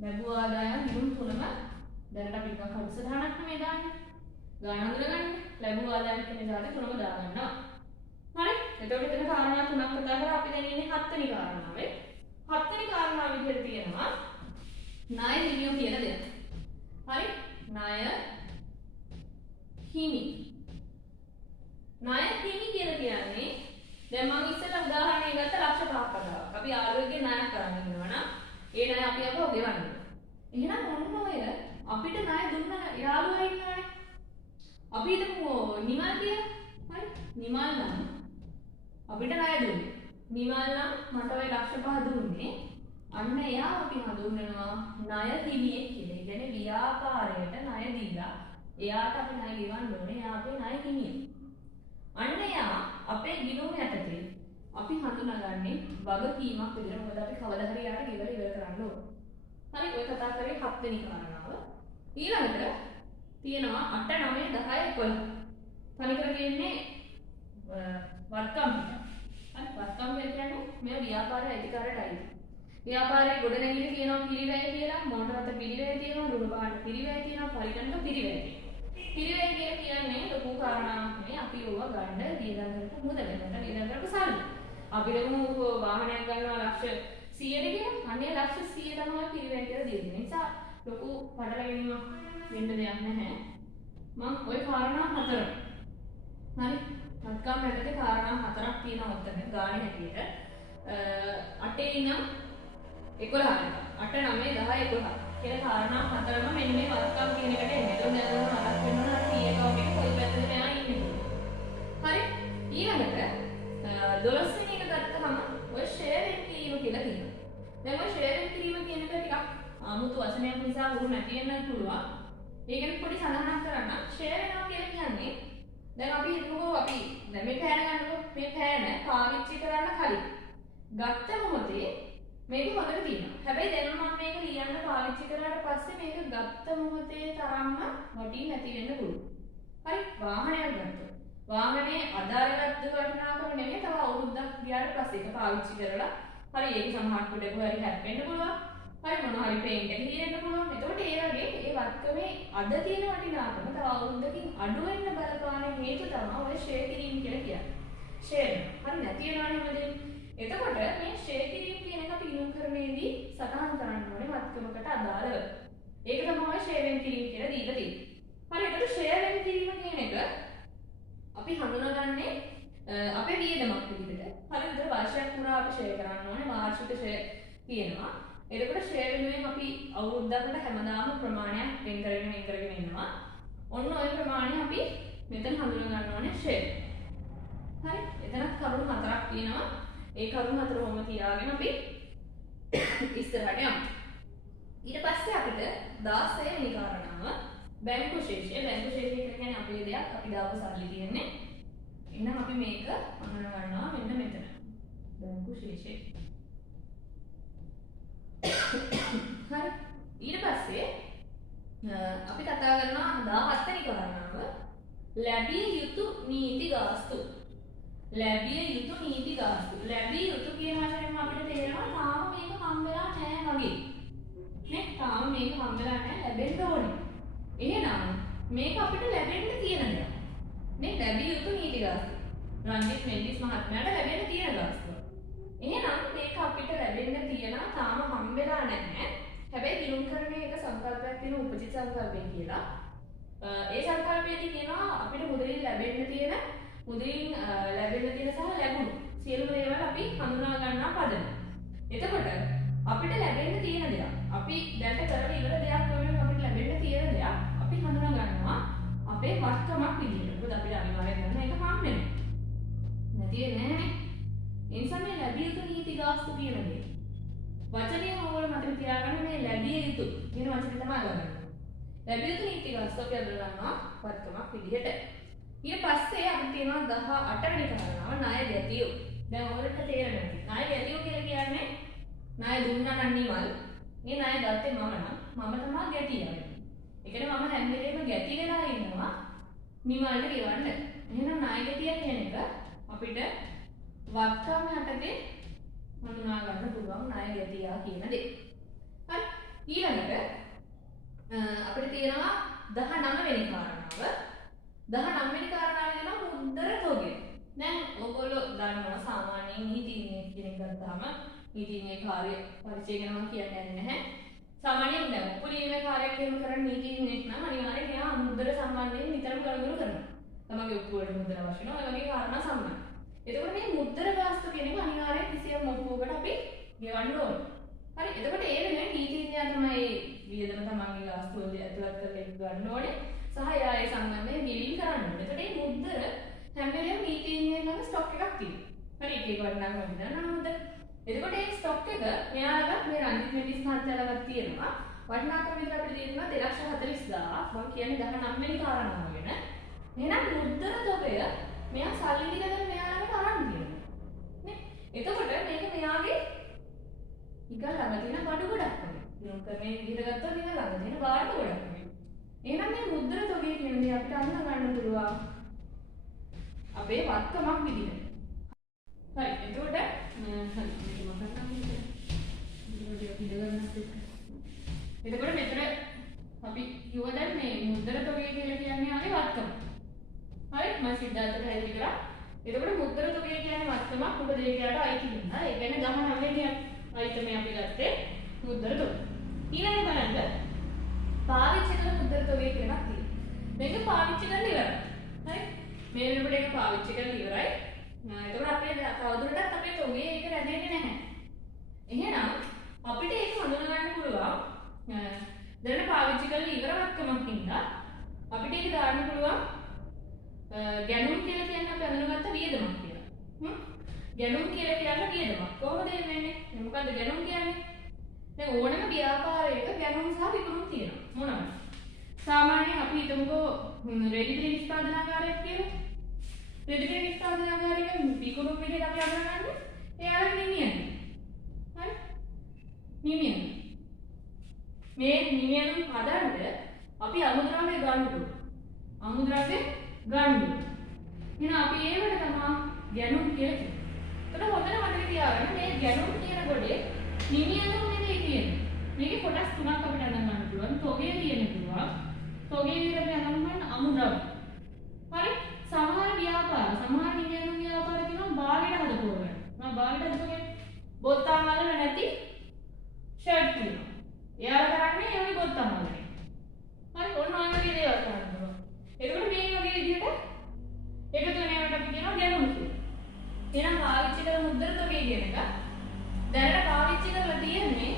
ලැබූ ආදායම් ගිණුම් තුනම දැනට අපි එකක් හදසටහනක් නෙමෙයි දාන්නේ. ගාන හඳුනගන්න. ලැබූ ආදායම් කියන જાති තුනම දාගන්නවා. හරි? එතකොට එතන කාරණා තුනක් කතා කරලා අපි දැන් ඉන්නේ 7 වෙනි කාරණාවේ. 7 වෙනි කාරණාව විදිහට තියෙනවා ණය හිමියෝ කියන දේ. හරි? ණය හිමි. ණය හිමි කියලා කියන්නේ දැන් මම ඉස්සෙල්ලා උදාහරණයක් ගත්ත ලක්ෂ 5ක් කතාවක්. අපි ආරෝග්‍ය ණයක් කරන් ඉන්නවා නම් ඒ ණය අපි අපව ගෙවන්න. එහෙනම් මොන ඔය අපිට ණය දුන්න යාළුවා ඉන්නවනේ. අපි හිතමු නිමල් කියලා. හරි? නිමල් නම් අපිට ණය දුන්නේ. නිමල් නම් මට ඔය ලක්ෂ 5 දුන්නේ. අන්න එයා අපි හඳුන්වනවා ණය හිමියෙක් කියලා. ඒ කියන්නේ ව්‍යාපාරයට ණය දීලා එයාට අපි ණය ගෙවන්න ඕනේ. එයා අපේ ණය හිමියෙක්. අන්න එයා අපේ ගිණුම් යටතේ අපි හඳුනාගන්නේ වගකීමක් විදිහට. මොකද අපි කවදා හරි යාට ගෙවලා ඉවර කරන්න ඕන. හරි? ඔය කතා කරේ 7 වෙනි කාරණාව. ඊළඟට තියෙනවා 8 9 10 11. තනිකර කියන්නේ වත්කම් ටික. හරි? වත්කම් කියන්නේ මේ ව්‍යාපාරයේ අයිතිකාරයට අයිති. ව්‍යාපාරයේ ගොඩනැගිලි තියෙනවා පිරිවැය කියලා, මෝටර රථ පිරිවැය තියෙනවා, රුණ පාට පිරිවැය තියෙනවා, පරිගණක පිරිවැය තියෙනවා. පිරිවැය කියන්නේ ලොකු කාරණාවක් නෙවෙයි. අපි ඕවා ගන්න වියදම් කරපු මුදල. නැත්නම් වියදම් කරපු සල්ලි. අපි ලොකු වාහනයක් ගන්නවා ලක්ෂ 100ට කියලා. අනේ ලක්ෂ 100 තමයි පිරිවැය කියලා දෙන්නේ. ඒ නිසා ලොකු පටලැවිලීමක් වෙන්න දෙයක් නැහැ. මම ওই කාරණා හතර. හරි. මත්කම් යටතේ කාරණා හතරක් තියෙනවා උත්තර ගානේ හැටියට. 8 ඉඳන් 11 8 9 10 11 කියලා කාරණා හතරම මෙන්න මේ වත්කම් කියන එකට එන්නේ. ඒක දැනගන්න මතක් වෙනවා නම් P account එක කොයි පැත්තද මෙයා ඉන්නේ. හරි. ඊළඟට 12 වෙනි එක ගත්තහම ඔය ෂෙයාරින් කිරීම කියලා කියනවා. දැන් ඔය ෂෙයාරින් කිරීම කියන එක ටිකක් 아무තු වචනයක් නිසා උරු නැති වෙන්න පුළුවන්. ඒකෙන් පොඩි සඳහනක් කරන්න. ෂෙයාර් වෙනවා කියන්නේ දැන් අපි හිතමුකෝ අපි දැන් මේ පෑන ගන්නකො මේ පෑන පාවිච්චි කරන්න කලින් ගත්ත මොහොතේ මේක හොඳට තියෙනවා. හැබැයි දැන් මම මේක ලියන්න පාවිච්චි කරාට පස්සේ මේක ගත්ත මොහොතේ තරම්ම වටින් නැති වෙන්න පුළුවන්. හරි වාහනයක් ගත්තොත් වාහනේ අදාළගත්තු වටිනාකම නෙමෙයි තව අවුරුද්දක් ගියාට පස්සේ ඒක පාවිච්චි කරලා හරි ඒක සමහරට කොහෙ හරි හැප්පෙන්න පුළුවන්. හරි මොනවා හරි පේන්ට් එක ලියන්න පුළුවන්. එතකොට ඒ වගේ ඒ වත්කමේ අද තියෙන වටිනාකම තව අවුරුද්දකින් අඩු වෙන්න බලපාන හේතු තමයි ඔය ෂෙයාර් කිරීම කියලා කියන්නේ. ෂෙයාර් හරි නැති වෙනවනේ මොකද? එතකොට මේ ෂෙයාර් කිරීම කියන එක අපි ඉනුම් කරන්නේදී සටහන් කරන්න ඕනේ වත්කමකට අදාළව. ඒක තමයි ෂෙයාර් කිරීම කියලා දීලා තියෙන්නේ. හරි එතකොට ෂෙයාර් කිරීම කියන එක අපි හඳුනාගන්නේ අපේ වියදමක් විදිහට. හරි විතර වර්ෂයක් පුරා අපි ෂෙයාර් කරන්න ඕනේ වාර්ෂික ෂෙයාර් තියෙනවා. එතකොට ෂෙයාර් වෙනුවෙන් අපි අවුරුද්දකට හැමදාම ප්‍රමාණයක් වෙන් කරගෙන ඉන්නවා. ඔන්න ওই ප්‍රමාණය අපි මෙතන හඳුනා ගන්න ඕනේ ෂෙයාර්. හරි එතන කරුණු හතරක් තියෙනවා. ඒ කරුණු හතර වොම තියාගෙන අපි ඉස්සරහට යමු. ඊට පස්සේ අපිට 16 වෙනි කාරණාව බැංකු ශේෂය. බැංකු ශේෂය කියන්නේ අපේ දෙයක් අපි දාපු සල්ලි තියෙන්නේ. එහෙනම් අපි මේක හඳුනා ගන්නවා මෙන්න මෙතන. බැංකු ශේෂය. හරි ඊට පස්සේ අපි කතා කරනවා 17 වෙනි කාරණාව ලැබිය යුතු නීති ගාස්තු. ලැබිය යුතු නීති ගාස්තු. ලැබිය යුතු කියන වචනයෙන් අපිට තේරෙනවා තාම මේක හම්බෙලා නැහැ වගේ. නේ තාම මේක හම්බෙලා නැහැ ලැබෙන්න ඕනේ. එහෙනම් මේක අපිට ලැබෙන්න තියෙන දේ. නේ ලැබිය යුතු නීති ගාස්තු. රංජිත් මෙන්ඩිස් මහත්මයාට ලැබෙන්න තියෙන ගාස්තුව. එහෙනම් මේක අපිට ලැබෙන්න තියෙනවා තාම හම්බෙලා නැහැ. හැබැයි විලුම්කරණයේ එක සංකල්පයක් තියෙන උපචිත සංකල්පය කියලා. ඒ සංකල්පයේදී කියනවා අපිට මුදලින් ලැබෙන්න තියෙන මුදලින් ලැබෙන්න තියෙන සහ ලැබුණු සියලුම දේවල් අපි හඳුනා ගන්නා පදනම. එතකොට අපිට ලැබෙන්න තියෙන දේවල් අපි දැන් කරලා ඉවර දෙයක් වගේ අපිට ලැබෙන්න තියෙන දේවල් අපි හඳුනා ගන්නවා අපේ වත්කමක් විදිහට. මොකද අපිට අනිවාර්යයෙන් ගන්න එක හම් වෙනවා. නැති වෙන්නේ නැහැ. ඒ නිසා මේ ලැබිය යුතු නීති ගාස්තු කියන දේ. වචනය ඕගොල්ලෝ මතක තියාගන්න මේ ලැබිය යුතු කියන වචනේ තමයි ගන්න. ලැබිය යුතු නීති ගාස්තු අපි අඳුරගන්නවා වත්කමක් විදිහට. ඊට පස්සේ අපි තියෙනවා 18 වෙනි කාරණාව ණය ගැතියු. දැන් ඔයගොල්ලන්ට තේරෙනවා. ණය ගැතියු කියලා කියන්නේ ණය දුන්නා නම් නිමල්. මේ ණය ගත්තේ මම නම් මම තමයි ගැටියන්නේ. ඒ කියන්නේ මම හැම වෙලේම ගැටි වෙලා ඉන්නවා නිමල්ට ගෙවන්න. එහෙනම් ණය ගැටිය කියන එක අපිට වත්කම් යටතේ හඳුනා ගන්න පුළුවන් ණය ගැටියා කියන දේ. හරි. ඊළඟට අපිට තියෙනවා 19 වෙනි කාරණාව. 19 වෙනි කාරණාව වෙනවා මුද්දර තොගය. දැන් ඔයගොල්ලෝ දන්නවා සාමාන්‍යයෙන් නීතිඥයෙක් කෙනෙක් ගත්තාම නීතිඥයේ කාර්ය පරිචය ගැන මම කියන්නේ නැහැ. සාමාන්‍යයෙන් දැන් උපුලීමේ කාර්යයක් එහෙම කරන නීතිඥයෙක් නම් අනිවාර්යයෙන් එයා මුද්දර සම්බන්ධයෙන් නිතරම ගනුදෙනු කරනවා. තමගේ ඔප්පුවට මුද්දර අවශ්‍ය වෙනවා. ඒ වගේ කාරණා සම්බන්ධ. එතකොට මේ මුද්දර ගාස්තු කියන එක අනිවාර්යයෙන් කිසියම් ඔප්පුවකට අපි ගෙවන්න ඕනේ. හරි. එතකොට ඒ වෙනුවෙන් නීතිඥයා තමයි වියදම තමන්ගේ ගාස්තු වල ඇතුළත් කරලා ගන්න ඕනේ. සහ එයා ඒ සම්බන්ධයෙන් බිලින් කරන්න ඕනේ. එතකොට මේ මුද්දර හැම වෙලේම නීතිඥයෙක් ළඟ ස්ටොක් එකක් තියෙනවා. හරි. ඒක වටිනාකම විඳිනවා නේද? එතකොට මේ ස්ටොක් එක මෙයාලගත් මේ රංජිත් මෙන්ඩිස් මහත්තයාලගත් තියෙනවා. වටිනාකම විතර අපිට තියෙනවා 240000. මම කියන්නේ 19 වෙනි කාරණාව ගැන. එහෙනම් මුද්දර තොගය මෙයා සල්ලි ටික දැන් මෙයාලට අරන් තියෙනවා. නේ? එතකොට මේක මෙයාගේ නිකන් ළඟ තියෙන බඩු ගොඩක් වගේ. නිකන් මේ විදිහට ගත්තොත් නිකන් ළඟ තියෙන බාඩු ගොඩක් වගේ. එහෙනම් මේ මුද්දර තොගය කියන්නේ අපිට අඳුන ගන්න පුළුවන් අපේ වත්කමක් විදිහට. හරි. එතකොට හරි මේක මතක් කරගන්න. එතකොට මෙතන අපි කිව්වා දැන් මේ මුද්දර තොගය කියලා කියන්නේ ආවේ වත්කම. හරි මම සිද්ධාර්ථට හැදිලි කරා. එතකොට මුද්දර තොගය කියන්නේ වත්කමක් උපදේශයට අයිති වෙනවා. ඒ කියන්නේ 19 වෙනි අයිටමේ අපි ගත්තේ මුද්දර තොගය. ඊළඟ බලන්න පාවිච්චි කරන මුද්දර තොගය කියලා තියෙනවා. මේක පාවිච්චි කරලා ඉවරයි. හරි මේ වෙනකොට ඒක පාවිච්චි කරලා ඉවරයි. එතකොට අපේ තවදුරටත් අපේ තොගේ ඒක රැඳෙන්නේ නැහැ. එහෙනම් අපිට ඒක හඳුනා ගන්න පුළුවන් දැන් පාවිච්චි කරලා ඉවරවත්කමක් හින්දා අපිට ඒක දාන්න පුළුවන් ගැණුම් කියලා කියන්නේ අපි අඳුනගත්ත වියදමක් කියලා. ගැණුම් කියලා කියන්නේ වියදමක්. කොහොමද වෙන්නේ? මොකද්ද ගැණුම් කියන්නේ? දැන් ඕනම ව්‍යාපාරයක ගැණුම් සහ විකුණුම් තියෙනවා. මොනවද? සාමාන්‍යයෙන් අපි හිතමුකෝ රෙඩි ටු නිෂ්පාදනාගාරයක් කියලා. රෙඩි ටු නිෂ්පාදනාගාරයක විකුණුම් විදිහට අපි අඳුනගන්නේ එයාලා නිමියන්නේ. හරි? නිමියන්නේ. මේ නිමියන හදන්න අපි අමුද්‍රව්‍ය ගන්න ඕනේ. අමුද්‍රව්‍ය ගන්න ඕනේ. එහෙනම් අපි ඒවට තමයි ගැණුම් කියලා කියන්නේ. එතකොට හොඳට මතක තියාගන්න මේ ගැණුම් කියන කොටේ නිමියනුම් නෙමෙයි කියන්නේ. මේකේ කොටස් තුනක් අපිට අඳන් ගන්න පුළුවන්. තොගේ තියෙන්න පුළුවන්. තොගේ විතර අපි අඳන් ගන්න අමුද්‍රව්‍ය. හරි? සමහර ව්‍යාපාර සමහර නිමියනුම් ව්‍යාපාර කියනවා බාගෙට හදපුවා. මම බාගෙට හදපුවා බොත්තාම් වල නැති ෂර්ට් තියෙනවා. එයාලා කරන්නේ ඒ වගේ බොත්තම් වලනේ. හරි ඔන්න ඔය වගේ දේවල් කරනවා. එතකොට මේ වගේ විදිහට එකතු වෙන ඒවාට අපි කියනවා ගැණුම් කියලා. එහෙනම් පාවිච්චි කරන මුද්දර තොගේ කියන එක දැනට පාවිච්චි කරලා තියෙන්නේ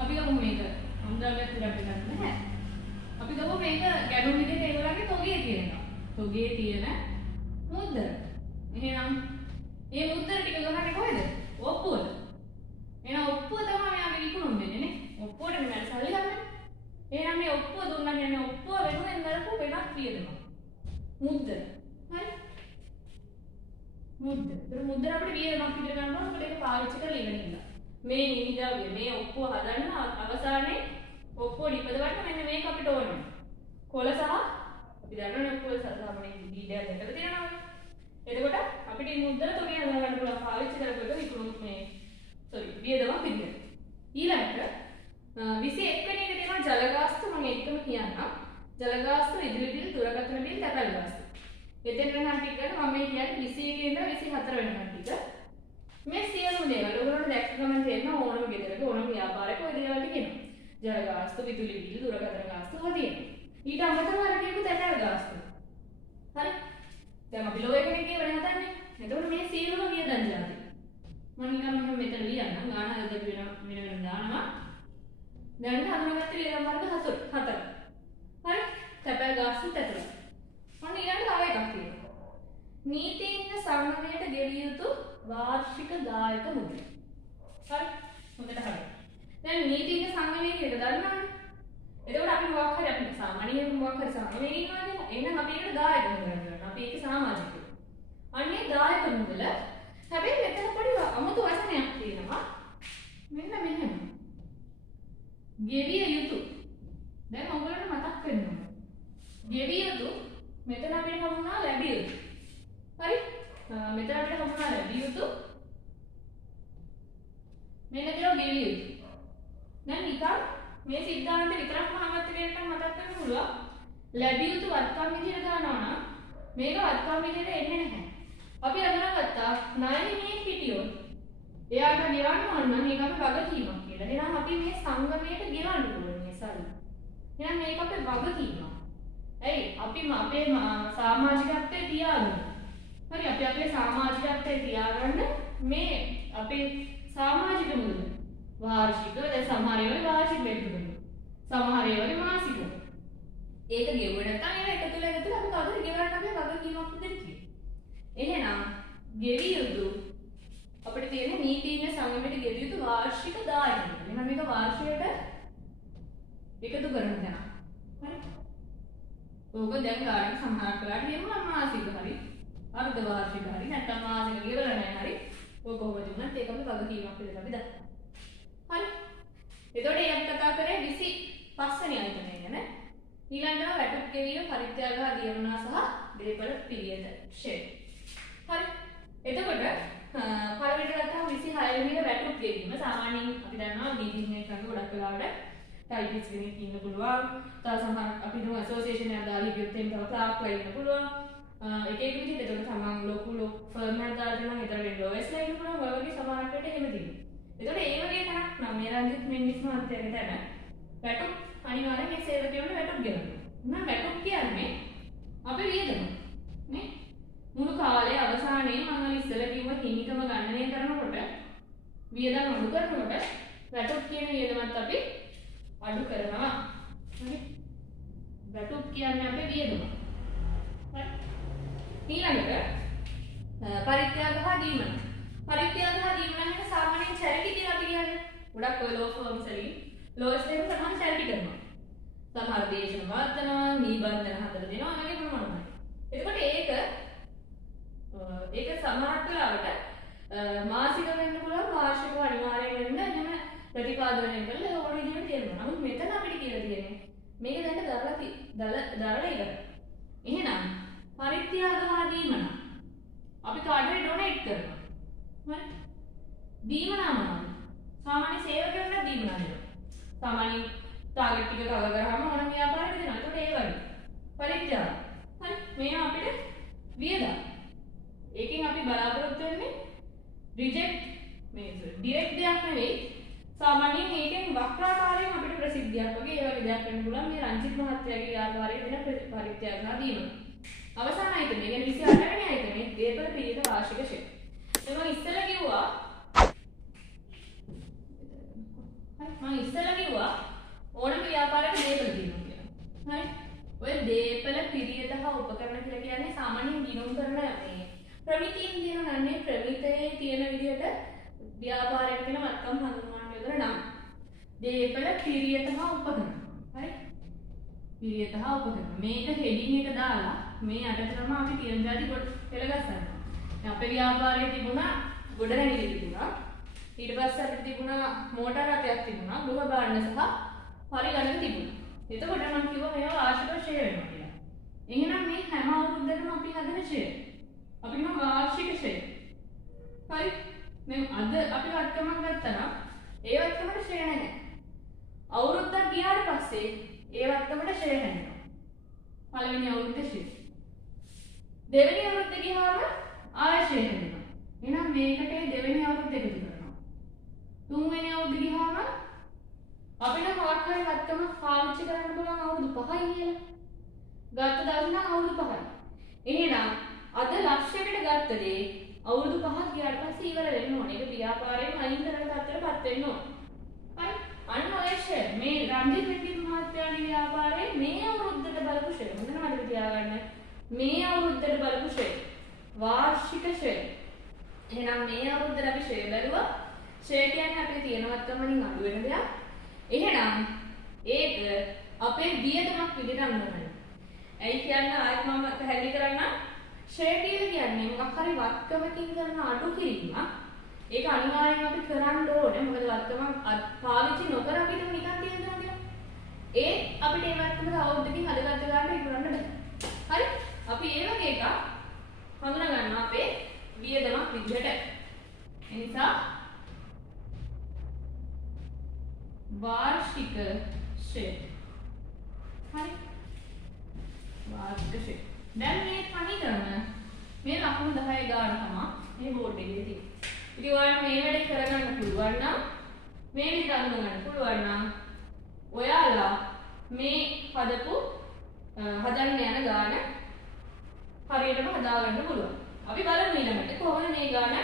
අපි ගමු මේක අමුද්‍රව්‍යයක් කියලා අපි ගන්න නැහැ. අපි ගමු මේක ගැණුම් විදිහට ඒගොල්ලන්ගේ තොගේ තියෙනවා. තොගේ තියෙන මුද්දර. එහෙනම් මේ මුද්දර ටික ගහන්නේ කොහෙද? ඔප්පුවල. එහෙනම් ඔප්පුව තමයි මෙයාගේ විකුණුම් වෙන්නේ නේ. ඔප්පුවට මෙන්න සල්ලි ගන්න. එහෙනම් මේ ඔප්පුව දුන්නා කියන්නේ ඔප්පුව වෙනුවෙන් දරපු වෙනත් වියදමක්. මුද්දර. හරි? මුද්දර. ඒක මුද්දර අපිට වියදමක් විතර ගන්නවා. මොකද ඒක පාවිච්චි කරලා ඉවරනින්න. මේ නිවිදාවේ මේ ඔප්පුව හදන්න අවසානයේ ඔප්පුව නිපදවන්න මෙන්න මේක අපිට ඕනේ. කොළ සහ අපි දන්නවනේ ඔප්පුව සාමාන්‍යයෙන් දීඩයක් දෙකට තියෙනවා. එතකොට අපිට මේ මුද්දර තොගේ හදා ගන්න පුළුවන් පාවිච්චි කරපුවක විකුණුම් මේ වියදමක් විදියට. ඊළඟට 21 වෙනි එක තියෙනවා ජල ගාස්තු මම එකම කියන්නම්. ජල ගාස්තු, විදුලි බිල්, දුරකථන බිල්, තැපැල් ගාස්තු. එතෙන් වෙන ටික ගන්න මම මේ කියන්නේ 21 ඉඳලා 24 වෙනකන් ටික. මේ සියලුම දේවල් ඔයගොල්ලෝ දැක්ක ගමන් තේරෙන ඕනම ගෙදරක ඕනම ව්‍යාපාරයක ඔය දේවල් කියනවා. ජල ගාස්තු, විදුලි බිල්, දුරකථන ගාස්තු ඔය තියෙනවා. ඊට අමතරව අර කියපු තැපැල් ගාස්තු. හරි? දැන් අපි ලෝ එකනේ කියවන හදන්නේ. එතකොට මේ සියලුම වියදම් જાති. මම නිකන් මෙහෙම මෙතන ලියන්නම්. ගාන හදලා වෙන දානවා. දැන් හඳුනාගත්ත වියදම් වර්ග 4. හරි? තැපැල් ගාස්තු 4. ඔන්න ඊළඟ තව එකක් තියෙනවා. නීතිඥ සංගමයට ගෙවිය යුතු වාර්ෂික දායක මුදල. හරි? හොඳට හරි. දැන් නීතිඥ සංගමය කියලා දන්නවනේ. එතකොට අපි මොකක් හරි අපි සාමාන්‍යයෙන් මොකක් හරි සංගමයක ඉන්නවා නේද? එහෙනම් අපි ඒකට දායක මුදල ගන්නවා. අපි ඒක සමාජිකයෝ. අන්නේ දායක මුදල හැබැයි මෙතන පොඩි අමුතු වචනයක් තියෙනවා. මෙන්න මෙහෙම. ගෙවිය යුතු. දැන් ඔයගොල්ලන්ට මතක් වෙන්න ඕන. ගෙවිය යුතු මෙතන අපිට හමුනා ලැබිය යුතු. හරි? මෙතන අපිට හමුනා ලැබිය යුතු. මෙන්න කියලා ගෙවිය යුතු. දැන් නිකන් මේ සිද්ධාන්ත විතරක්ම අහගත්ත කෙනෙක්ට මතක් වෙන්න පුළුවන්. ලැබිය යුතු වත්කම් විදියට දානවා නම් මේක වත්කම් විදියට එන්නේ නැහැ. අපි අඳුනගත්තා ණයනේ හිටියොත් එයාට ගෙවන්න ඕන නම් මේක අපි වගකීමක් කියලා. එහෙනම් අපි මේ සංගමයට ගෙවන්න ඕනේ මේ සල්ලි. එහෙනම් මේක අපේ වගකීමක්. ඇයි? අපි අපේ සමාජිකත්වයේ තියාගන්න. හරි අපි අපේ සමාජිකත්වයේ තියාගන්න මේ අපේ සමාජික මුදල. වාර්ෂික දැන් සමහර ඒවා වාර්ෂික වෙන්න පුළුවන්. සමහර ඒවා මාසික. ඒක ගෙවුවේ නැත්නම් ඒක එකතු වෙලා අපි කවුරුද ගෙවන්න අපේ වගකීමක් විදිහට තියෙනවා. එහෙනම් ගෙවිය යුතු අපිට තියෙන නීතිඥ සංගමයට ගෙවිය යුතු වාර්ෂික දායක මුදල. එහෙනම් මේක වාර්ෂිකයට එකතු කරන්න යනවා. හරි? ඕක දැන් ගානක් සමහර කාලට කියනවා මාසික හරි අර්ධ වාර්ෂික හරි නැත්නම් මාසික ගෙවලා නැහැ හරි. ඕක කොහොමද වුණත් ඒක අපි වගකීමක් විදිහට අපි දක්වනවා. හරි? එතකොට මේ අපි කතා කරේ 25 වෙනි අංකය ගැන. ඊළඟට වැටුප් ගෙවීම පරිත්‍යාග දියවනා සහ දේපල පිළියෙල ෂෙඩ්. හරි. එතකොට පළවෙනිට ගත්තාම 26 වෙනි වැටුප් ගෙවීම සාමාන්‍යයෙන් අපි දන්නවා ලීඩින් එකක් ගන්න ගොඩක් වෙලාවට ටයිපිස් කෙනෙක් ඉන්න පුළුවන්. තව සමහර අපි දුව ඇසෝසියේෂන් එකක් දාලා හිටියොත් එහෙම තව ක්ලාර්ක්ලා ඉන්න පුළුවන්. එක එක විදිහට ඒකට තමන් ලොකු ෆර්ම් එකක් දාලා නම් ඒතර වෙන්න ලෝයස්ලා ඉන්න පුළුවන්. ඔය වගේ සමහරකට එහෙම තියෙනවා. ඒතකොට ඒ වගේ තැනක් නම් මේ රංජිත් මෙන්නිස් මහත්තයාගේ තැන වැටුප් අනිවාර්යෙන් මේ සේවකයන්ට වැටුප් ගෙවනවා. නම් වැටුප් කියන්නේ අපේ වියදම නේ මුළු කාලේ අවසානයේ මම ඉස්සෙල්ලා කිව්වා හිමිකම ගණනය කරනකොට වියදම් අඩු කරනකොට වැටුප් කියන වියදමත් අපි අඩු කරනවා. හරි. වැටුප් කියන්නේ අපේ වියදම. හරි. ඊළඟට පරිත්‍යාග හා දීමන. පරිත්‍යාග හා දීමන එක සාමාන්‍යයෙන් චැරිටි කියලා අපි කියන්නේ. ගොඩක් ඔය ලෝ ෆර්ම්ස් වලින් ලෝස් එකේ තමයි චැරිටි කරනවා. සමහර දේශන වාර්තනවා, නිබන්ධන හදලා දෙනවා වගේ මොනවද. එතකොට ඒක සමහර වෙලාවට මාසික වෙන්න පුළුවන්, වාර්ෂිකව අනිවාර්යයෙන් වෙන්න එහෙම ප්‍රතිපාදනය කරලා ඕන විදිහට තියෙනවා. නමුත් මෙතන අපිට කියලා තියෙන්නේ මේක දැන් දරලා ඉවරයි. එහෙනම් පරිත්‍යාග හා දීමන අපි කාටද ඩොනේට් කරනවා. හරි? දීමන මොනවද? සාමාන්‍ය සේවකයන්ට දීමන දෙනවා. සාමාන්‍ය ටාගට් ටික කවර් කරාම ඕනම ව්‍යාපාරයක දෙනවා. ඒකට ඒ වගේ. පරිත්‍යාග. හරි? මේවා අපිට වියදම්. ඒකෙන් අපි බලාපොරොත්තු වෙන්නේ රිජෙක්ට් මේ ඩිරෙක්ට් දෙයක් නෙවෙයි. සාමාන්‍යයෙන් මේකෙන් වක්‍රාකාරයෙන් අපිට ප්‍රසිද්ධියක් වගේ ඒ වගේ දෙයක් වෙන්න පුළුවන්. මේ රංජිත් මහත්තයාගේ ව්‍යාපාරයේ දෙන පරිත්‍යාගනා දීම. අවසාන අයිටම කියන්නේ 28 වෙනි අයිටමේ දේපල පිළිත වාර්ෂික ෂෙයා. මම ඉස්සෙල්ලා කිව්වා ඕනම ව්‍යාපාරයක දේපල තියෙනවා කියලා. හරි? ඔය දේපල පිළියෙත හා උපකරණ කියලා කියන්නේ සාමාන්‍යයෙන් ගිණුම් කරන මේ ප්‍රමිතියෙන් කියන නන්නේ ප්‍රමිතයේ තියෙන විදිහට ව්‍යාපාරයක තියෙන වත්කම් හඳුන්වන්න යොදන නම් දේපල පිළියෙත හා උපකරණ. හරි? පිළියෙත හා උපකරණ. මේක හෙඩින් එක දාලා මේ යටට තමයි අපි කියන જાති කොට පෙළගස්සන්නේ. දැන් අපේ ව්‍යාපාරයේ තිබුණා ගොඩනැගිලි තිබුණා. ඊට පස්සේ අපිට තිබුණා මෝටර රථයක් තිබුණා. ගෘහ භාණ්ඩ සහ පරිගණක තිබුණා. එතකොට මම කිව්වා මේවා වාර්ෂිකව ෂෙයා වෙනවා කියලා. එහෙනම් මේ හැම අවුරුද්දකම අපි හදන ෂෙයා. අපි කියනවා වාර්ෂික ෂෙයා. හරි? දැන් අද අපි වත්කමක් ගත්තා නම් ඒ වත්කමට ෂෙයා නැහැ. අවුරුද්දක් ගියාට පස්සේ ඒ වත්කමට ෂෙයා නැහැ. පළවෙනි අවුරුද්දේ ෂෙයා. දෙවෙනි අවුරුද්ද ගියාම ආයෙ ෂෙයා වෙනවා. එහෙනම් මේකට දෙවෙනි අවුරුද්ද එකතු කරනවා. තුන්වෙනි අවුරුද්ද ගියාම අපිට මොකක් හරි වත්කම පාවිච්චි කරන්න පුළුවන් අවුරුදු 5යි කියලා. ගත්ත දවස් නම් අවුරුදු 5යි. එහෙනම් අද ලක්ෂයකට ගත්ත දේ අවුරුදු 5ක් ගියාට පස්සේ ඉවර වෙන්න ඕනේ. ඒක ව්‍යාපාරයෙන් අයින් කරන තත්ත්වයටපත් වෙන්න ඕනේ. හරි? අන්න ඔය ෂෙයා මේ රංජිත් මෙන්නිස් මහත්තයාගේ ව්‍යාපාරයේ මේ අවුරුද්දට බලපු ෂෙයා. මොනවද මතක තියාගන්න? මේ අවුරුද්දට බලපු ෂෙයා. වාර්ෂික ෂෙයා. එහෙනම් මේ අවුරුද්දට අපි ෂෙයා බැලුවා. ෂෙයා කියන්නේ අපේ තියෙනවත්කම වලින් අඩු වෙන දෙයක්. එහෙනම් ඒක අපේ වියදමක් විදිහට අඳුනගන්න. ඇයි කියන්නේ ආයෙත් මම පැහැදිලි කරන්න ෂෙයා කියලා කියන්නේ මොකක් හරි වත්කමකින් කරන අඩු කිරීමක්. ඒක අනිවාර්යයෙන් අපි කරන්න ඕනේ. මොකද වත්කම පාවිච්චි නොකර අපිට නිකන් තියෙනවා කියලා. ඒ අපිට ඒ වත්කම අවුරුද්දකින් හදගත්ත ගන්න ඉක්මනට බෑ. හරි? අපි ඒ වගේ එකක් හඳුනා ගන්නවා අපේ වියදමක් විදිහට. ඒ නිසා वार्षिक ෂෙයා. හරි? වාර්ෂික ෂෙයා. දැන් මේ සමීකරණ මේ ලකුණු 10 ගාන තමයි මේ බෝඩ් එකේ තියෙන්නේ. ඉතින් ඔයාලට මේ වැඩේ කරගන්න පුළුවන් නම් මේ විදිහට අඳුනගන්න පුළුවන් නම් ඔයාලා මේ හදපු හදන්න යන ගාන හරියටම හදාගන්න පුළුවන්. අපි බලමු ඊළඟට කොහොමද මේ ගාන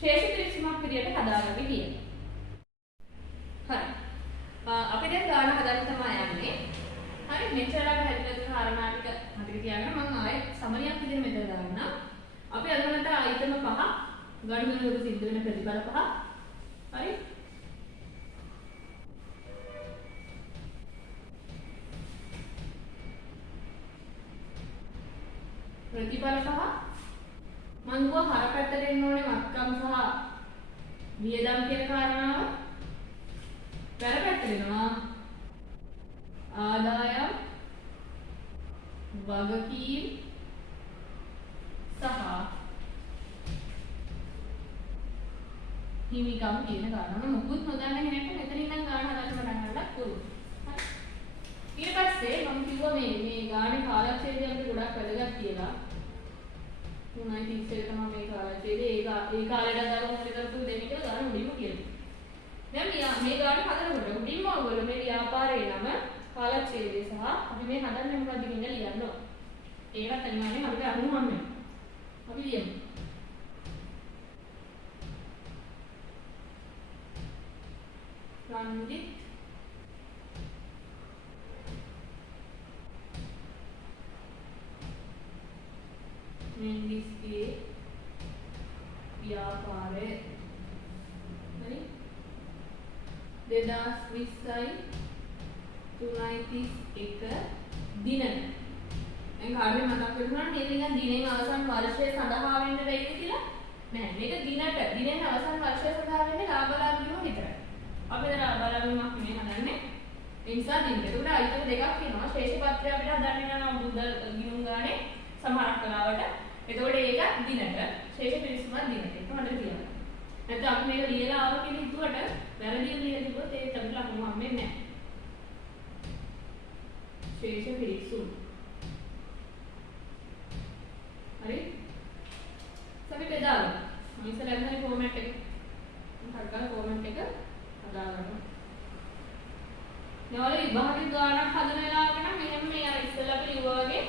ශේෂ පිරිසීමක් විදිහට හදාගන්නේ කියලා. හරි. අපි දැන් ගාන හදන්න තමයි යන්නේ. හරි මෙච්චරලා හැදෙන කාරණා ටික මතක තියාගන්න මම ආයෙත් සමලියක් විදිහට මෙතන දාන්න. අපි අඳුනට ආයිතම 5 ගණුවලක සිද්ධ වෙන ප්‍රතිඵල 5. හරි? ප්‍රතිඵල 5 මම ගුව හර පැත්තට එන්න ඕනේ වත්කම් සහ වියදම් කියන කාරණාව. වැර පැත්තට එනවා ආදායම් වගකීම් සහ හිමිකම් කියන කාරණා මොකුත් නොදන්න කෙනෙක්ට මෙතන ඉඳන් ගාන හදන්න පටන් ගන්නත් පුළුවන්. හරි. ඊට පස්සේ මම කිව්වා මේ ගානේ කාලච්ඡේදය අපිට ගොඩක් වැදගත් කියලා. 3:30 එක තමයි මේ කාලච්ඡේදය. ඒ කාලේට අදාළ මොකද කරපු දෙන්නේ කියලා ගාන උඩින්ම කියනවා. දැන් මේ ගාන හදනකොට උඩින්ම ඔයගොල්ලෝ මේ ව්‍යාපාරයේ නම කාලච්ඡේදය සහ අපි මේ හදන්නේ මොකද්ද කියන ලියන්න ඕන. ඒවත් අනිවාර්යෙන් අපිට අහුම් වෙනවා. අපි ලියමු. රන්දිත් මෙන්ඩිස්ගේ ව්‍යාපාරය හරි 2020යි 3:31 දිනන දැන් කාර්ය මතක් වෙනවා නේද නිකන් දිනෙන් අවසන් වර්ෂය සඳහා වෙන්න වෙයිද කියලා නෑ මේක දිනෙන් අවසන් වර්ෂය සඳහා වෙන්නේ ලාභ වීම විතරයි අපි දැන් ලාභ වීමක් නෙමෙයි හදන්නේ ඒ නිසා දිනට උඩ අයිතම දෙකක් තියෙනවා ශේෂ පත්‍රය අපිට හදන්න යනවා බුද්ධ ගිණුම් ගානේ සමහරක් කලාවට එතකොට ඒක දිනට ශේෂ පිරිසුමක් දිනට ඒක හොඳට කියන්න නැත්නම් අපි මේක ලියලා ආව කියලා හිතුවට වැරදිව ලියලා තිබුණොත් ඒක අපිට ලකුණු හම්බෙන්නේ නෑ ශේෂ පිරිසුම් හරි සමි බෙදාලා මම ඉස්සරහ යන ෆෝමැට් එක හරියට ෆෝමැට් එක හදාගන්න නෝල විභාගික ගානක් හදන වෙලාවක නම් මෙහෙම මේ අර ඉස්සෙල්ලා අපි ලිව්වා වගේ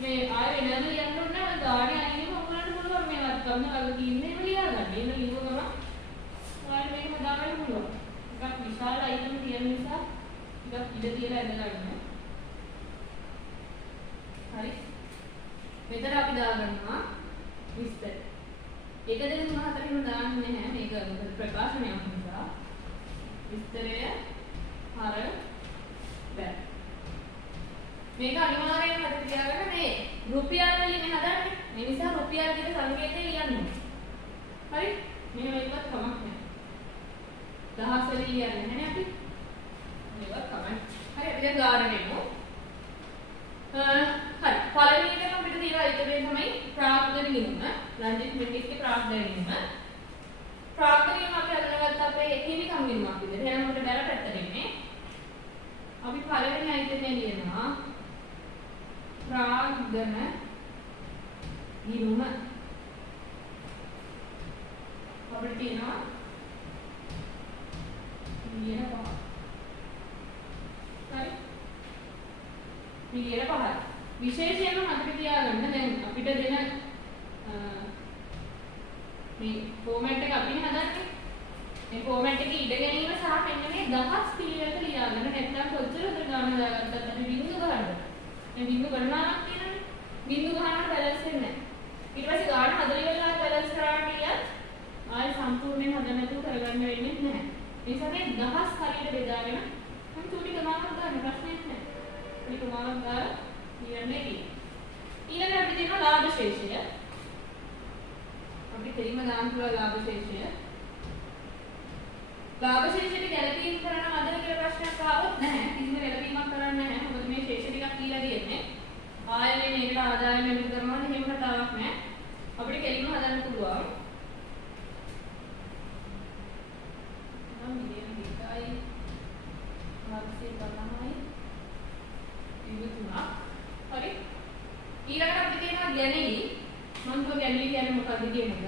මේ ආයෙ වෙනම ලියන්න ඕනේ නැහැ ගානේ අයිනෙම ඔයගලන්ට පුළුවන් මේවත් ගන්න අර කින්නේ ලියා ගන්න. එහෙම ලියුවම ඔයාලට මේක හදාගන්න පුළුවන්. ටිකක් විශාල අයිටම් තියෙන නිසා ටිකක් ඉඩ තියලා ඇඳ ගන්න. හරි. මෙතන අපි දාගන්නවා විස්තර. 1 2 3 4 එහෙම දාන්නේ නැහැ. මේක මොකද ප්‍රකාශනයක් නිසා. විස්තරය හර බෑ. මේක අනිවාර්යයෙන්ම මතක තියාගන්න මේ රුපියල් වලින් හදන්නේ. මේ නිසා රුපියල් කියන සංකේතය ලියන්න ඕනේ. හරි? මෙහෙම ඉවත් කමක් නැහැ. දහස් වලින් ලියන්නේ නැහැ අපි. මේවත් කමක්. හරි අපි දැන් ගානට එමු. හරි. පළවෙනි එකම අපිට තියෙන ඉතිරේ තමයි ප්‍රාග්ධන ගිණුම. රන්ජිත් මෙන්ඩිස්ගේ ප්‍රාග්ධන ගිණුම. ප්‍රාග්ධන ගිණුම අපි අඳුනගත්ත අපේ හිමිකම් ගිණුමක් විදිහට. එහෙනම් අපිට බැල පැත්තට එන්නේ. අපි පළවෙනි අයිතමේ ලියනවා ප්‍රාග්ධන ගිණුම අපිට තියෙනවා මිලියන 5. හරි මිලියන 5යි විශේෂයෙන්ම මතක තියාගන්න දැන් අපිට දෙන මේ ෆෝමැට් එක අපි හදන්නේ මේ ෆෝමැට් එකේ ඉඩ ගැනීම සහ මෙන්න මේ දහස් පිළිවෙලට ලියාගන්න නැත්නම් කොච්චර උදේ ගාන දාගත්තත් අපි බිංදු ගහන්න. මේ බිංදු ගණනාවක් තියෙනනේ. බිංදු ගහනකොට බැලන්ස් වෙන්නේ නැහැ. ඊට පස්සේ ගාන හදලා ඉවරලා බැලන්ස් කරාට ගියත් ආයෙ සම්පූර්ණයෙන් හදන්න නැතුව කරගන්න වෙන්නේ නැහැ. ඒ නිසා මේ දහස් හරියට බෙදාගෙන මම චූටි ගණනාවක් ගන්න ප්‍රශ්නයක් නැහැ. මේ ගණනාවක් දාලා ලියන්නේ කියලා. ඊළඟට අපිට තියෙනවා ලාභ ශේෂය. අපි තේරීම දාන්න පුළුවන් ලාභ ශේෂය. ලාභ ශේෂයට ගැලපීම් කරනවද කියලා ප්‍රශ්නයක් ආවොත් නැහැ. කිසිම ගැලපීමක් කරන්නේ නැහැ. මොකද මේ ශේෂ ටිකක් කියලා තියෙන්නේ. ආයෙ මේකට ආදායම එකතු කරනවා නම් එහෙම කතාවක් නැහැ. අපිට කෙලින්ම හදන්න පුළුවන්. නම් මිලියන 2යි 450යි ඉවතුනා. හරි. ඊළඟට අපිට තියෙනවා ගැනීම. මම කිව්වා ගැනීම කියන්නේ මොකක්ද කියන එක.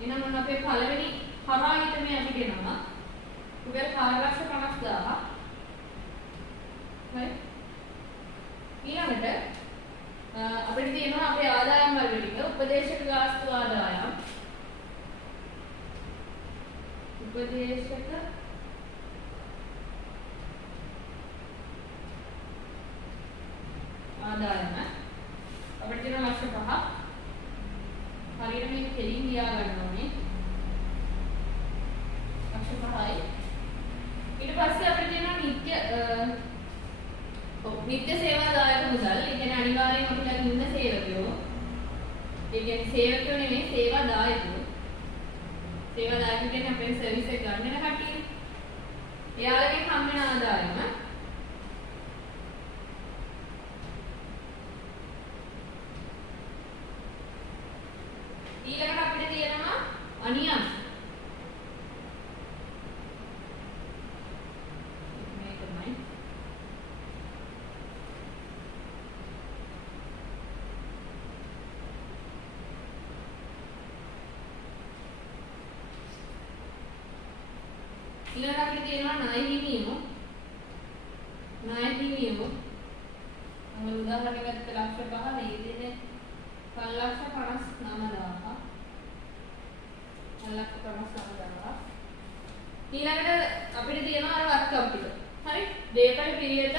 එහෙනම් මොන අපේ පළවෙනි හරහා හිතමේ අපි කියනවා රුපියල් 4,50,000 හරි ඊළඟට අපිට තියෙනවා අපේ ආදායම් වර්ග ටික උපදේශක ගාස්තු ආදායම් උපදේශක ආදායම අපිට තියෙනවා ලක්ෂ 5ක් හරියට මේක කෙලින් ලියා ගන්න ඕනේ ඊට පස්සේ අපිට තියෙනවා නිත්‍ය සේවා දායක මුදල්. ඒ කියන්නේ අනිවාර්යයෙන්ම අපි ළඟ ඉන්න සේවකයෝ. ඒ කියන්නේ සේවකයෝ නෙමෙයි සේවා දායකයෝ. සේවා දායක කියන්නේ අපේ සර්විස් එක ගන්න යන කට්ටිය. එයාලගෙන් හම් වෙන ආදායම. ඊළඟට අපිට තියෙනවා අනියම්. ඊළඟට අපිට තියෙනවා ණය හිමියෝ. ණය හිමියෝ මම උදාහරණයක් ගත්ත ලක්ෂ 5 නේදනේ 5,59,000. 5,59,000. ඊළඟට අපිට තියෙනවා අර වත්කම් ටික. හරි? දේපල පිළිවෙත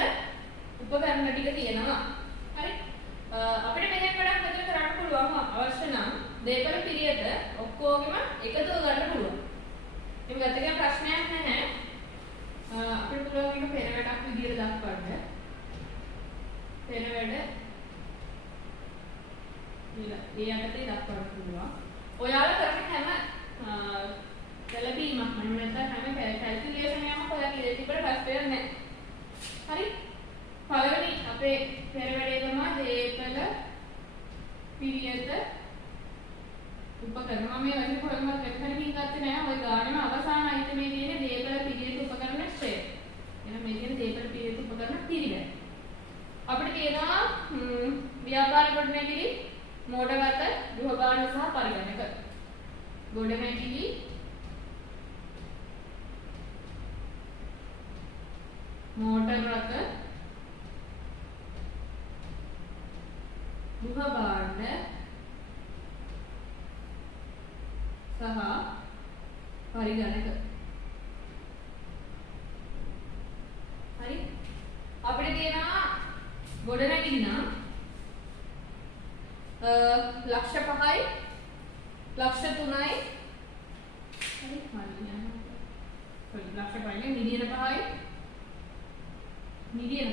උපකරණ ටික තියෙනවා. හරි? අපිට මෙහෙම වැඩක් මෙතන කරන්න පුළුවන් අවශ්‍ය නම් දේපල පිළිවෙත ඔක්කොගෙම එකතුව ගන්න පුළුවන්. මේක ගැතගෙන ප්‍රශ්නයක් නැහැ. අපිට පුළුවන් මේක පෙර වැඩක් විදියට දක්වන්න. පෙර වැඩ ඊළ යටතේ දක්වන්න පුළුවන්. ඔයාලා කරන හැම ගැළපීමක් මම නැත්නම් හැම කැල්කියුලේෂන් එකක්ම ඔයාලා ඉතින් තිබ්බට ප්‍රශ්නයක් නැහැ. හරි? පළවෙනි අපේ පෙර වැඩේ තමයි දේපල පිළිවෙත උපකරණ. මම මේ වගේ කොහොමද මෙතනකින් ගත්තේ නැහැ. ඔය ගානම අවසාන අයිතමේ තියෙන දේපල පිළිවෙත උපකරණ ශ්‍රේය. එහෙනම් මේ තියෙන දේපල පිළිවෙත උපකරණ පිළිවෙල. අපිට තියෙනවා ව්‍යාපාර ගොඩනැගිලි මෝටර රථ ගෘහ භාණ්ඩ සහ පරිගණක. ගොඩනැගිලි මෝටර රථ ගෘහ භාණ්ඩ සහ පරිගණක. හරි? අපිට තියෙනවා ගොඩනැගිලි නම් ලක්ෂ 5යි ලක්ෂ 3යි හරි ලක්ෂ 5යි මිලියන 5යි මිලියන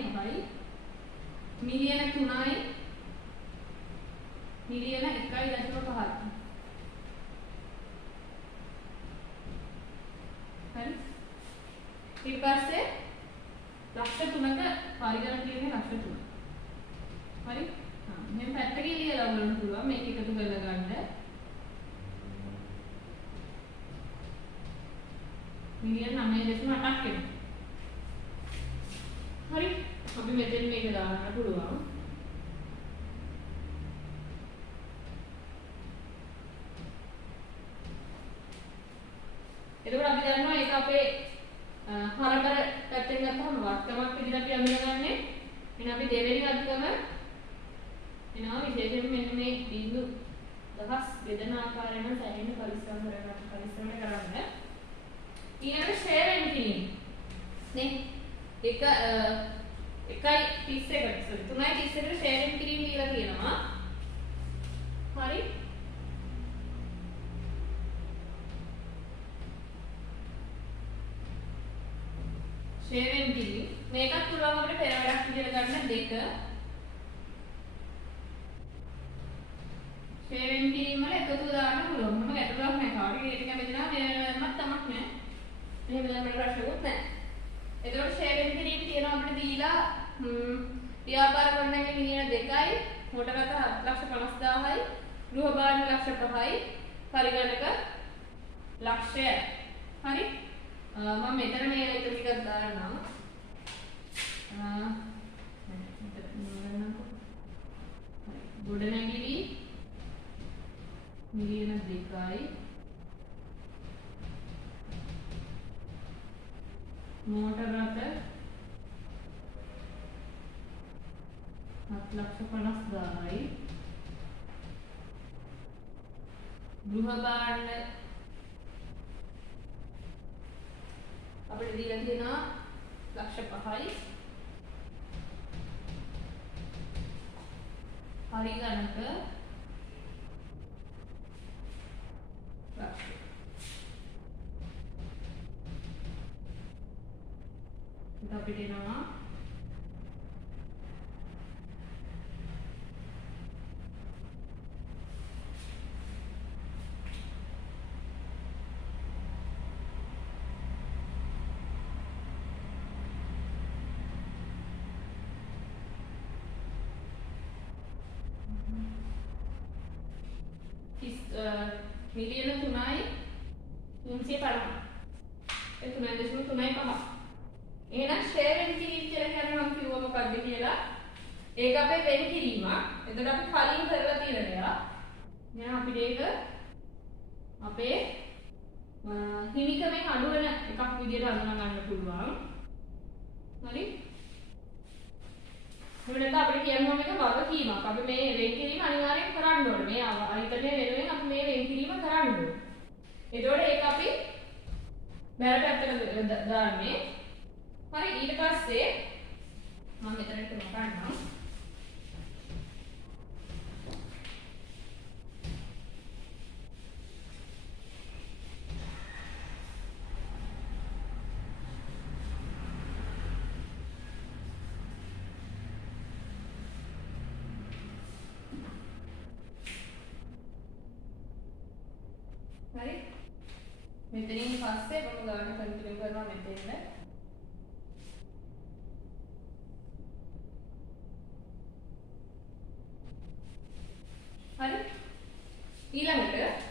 3යි මිලියන 1.5යි හරි ඊට පස්සේ ලක්ෂ 3ක පරිගණක කියන්නේ ලක්ෂ 3. හරි? මෙන්න පැත්තකින් ලියලා බලන්න පුළුවන් මේක එකතු කරලා ගන්න. මිලියන 9.8ක් එනවා. හරි? අපි මෙතන මේක දාන්න පුළුවන්. එතකොට අපි දන්නවා ඒක අපේ හරබර පැත්තෙන් ගත්තම වට්ටමක් විදිහට අපි අඳුනගන්නේ. එහෙනම් අපි දෙවෙනි වත්කම එනවා විශේෂයෙන් මෙන්න මේ බිඳු දහස් බෙදන ආකාරයෙන් සැලෙන්න පරිස්සම් කරන්න. ඊළඟට ෂෙයාරින් කිරීම. නේ? 3.31කට ෂෙයාරින් කිරීම කියලා කියනවා. හරි? ෂෙයාරින් කිරීම මේකත් පුළුවන් අපිට පෙර වැඩක් විදිහට ගන්න 2 ෂෙයාරින් කිරීම වල එකතු දාන්න පුළුවන්. මොනම ගැටලුවක් නැහැ. කාටද ඒක කැමතිනම් වෙනමත් තමක් නැහැ. මෙහෙම දාන්න ප්‍රශ්නකුත් නැහැ. එතකොට ෂෙයාරින් කිරීම තියෙනවා අපිට දීලා ව්‍යාපාර ගොඩනැගිලි මිලියන 2යි, මෝටර රථ 7,50,000යි, ගෘහ භාණ්ඩ ලක්ෂ 5යි, පරිගණක ලක්ෂය. හරි? මම මෙතන මේ එක ටිකක් දාන්නම්. ගොඩනැගිලි මිලියන 2යි, මෝටර රථ 7,50,000යි, ගෘහ භාණ්ඩ අපිට දීලා තියෙනවා ලක්ෂ 5යි, පරිගණක ලක්ෂය. අපිට එනවා මිලියන 3යි 350. ඒ 3.35. එහෙනම් ෂෙයාරින් කිරීම කියලා කියන්නේ මම කිව්වා මොකක්ද කියලා. ඒක අපේ වෙන් කිරීමක්. එතකොට අපි කලින් කරලා තියෙන දේවල්. දැන් අපිට ඒක අපේ හිමිකමෙන් අඩු වෙන එකක් විදියට හඳුනා ගන්න පුළුවන්. හරි? මෙන්න අපිට කියන්න ඕන එක වගකීමක්. අපි මේ වෙන් කිරීම අනිවාර්යෙන් කරන්න ඕනේ. මේ අයිතමේ වෙනුවෙන් අපි මේ වෙන් කිරීම කරන්න ඕනේ. එතකොට ඒක අපි බැල පැත්තට දාන්නේ. හරි ඊට පස්සේ මම මෙතනට මොකක්නම් හරි මෙතනින් පස්සේ මම ගාන කන්ටිනියු කරනවා මෙතෙන්ද හරි ඊළඟට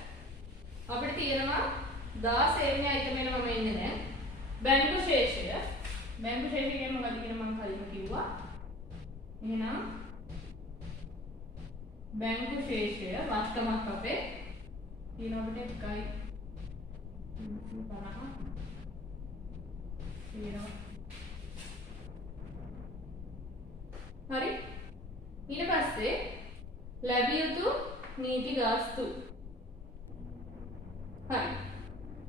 අපිට තියෙනවා 16 වෙනි අයිටම් එක මම එන්නේ දැන් බැංකු ශේෂය කියන්නේ මොකක්ද කියන මම කලින් කිව්වා එහෙනම් බැංකු ශේෂය වස්තමක් අපේ තියෙන අපිට 1යි 50 හරි ඊට පස්සේ ලැබිය යුතු නීති ගාස්තු හරි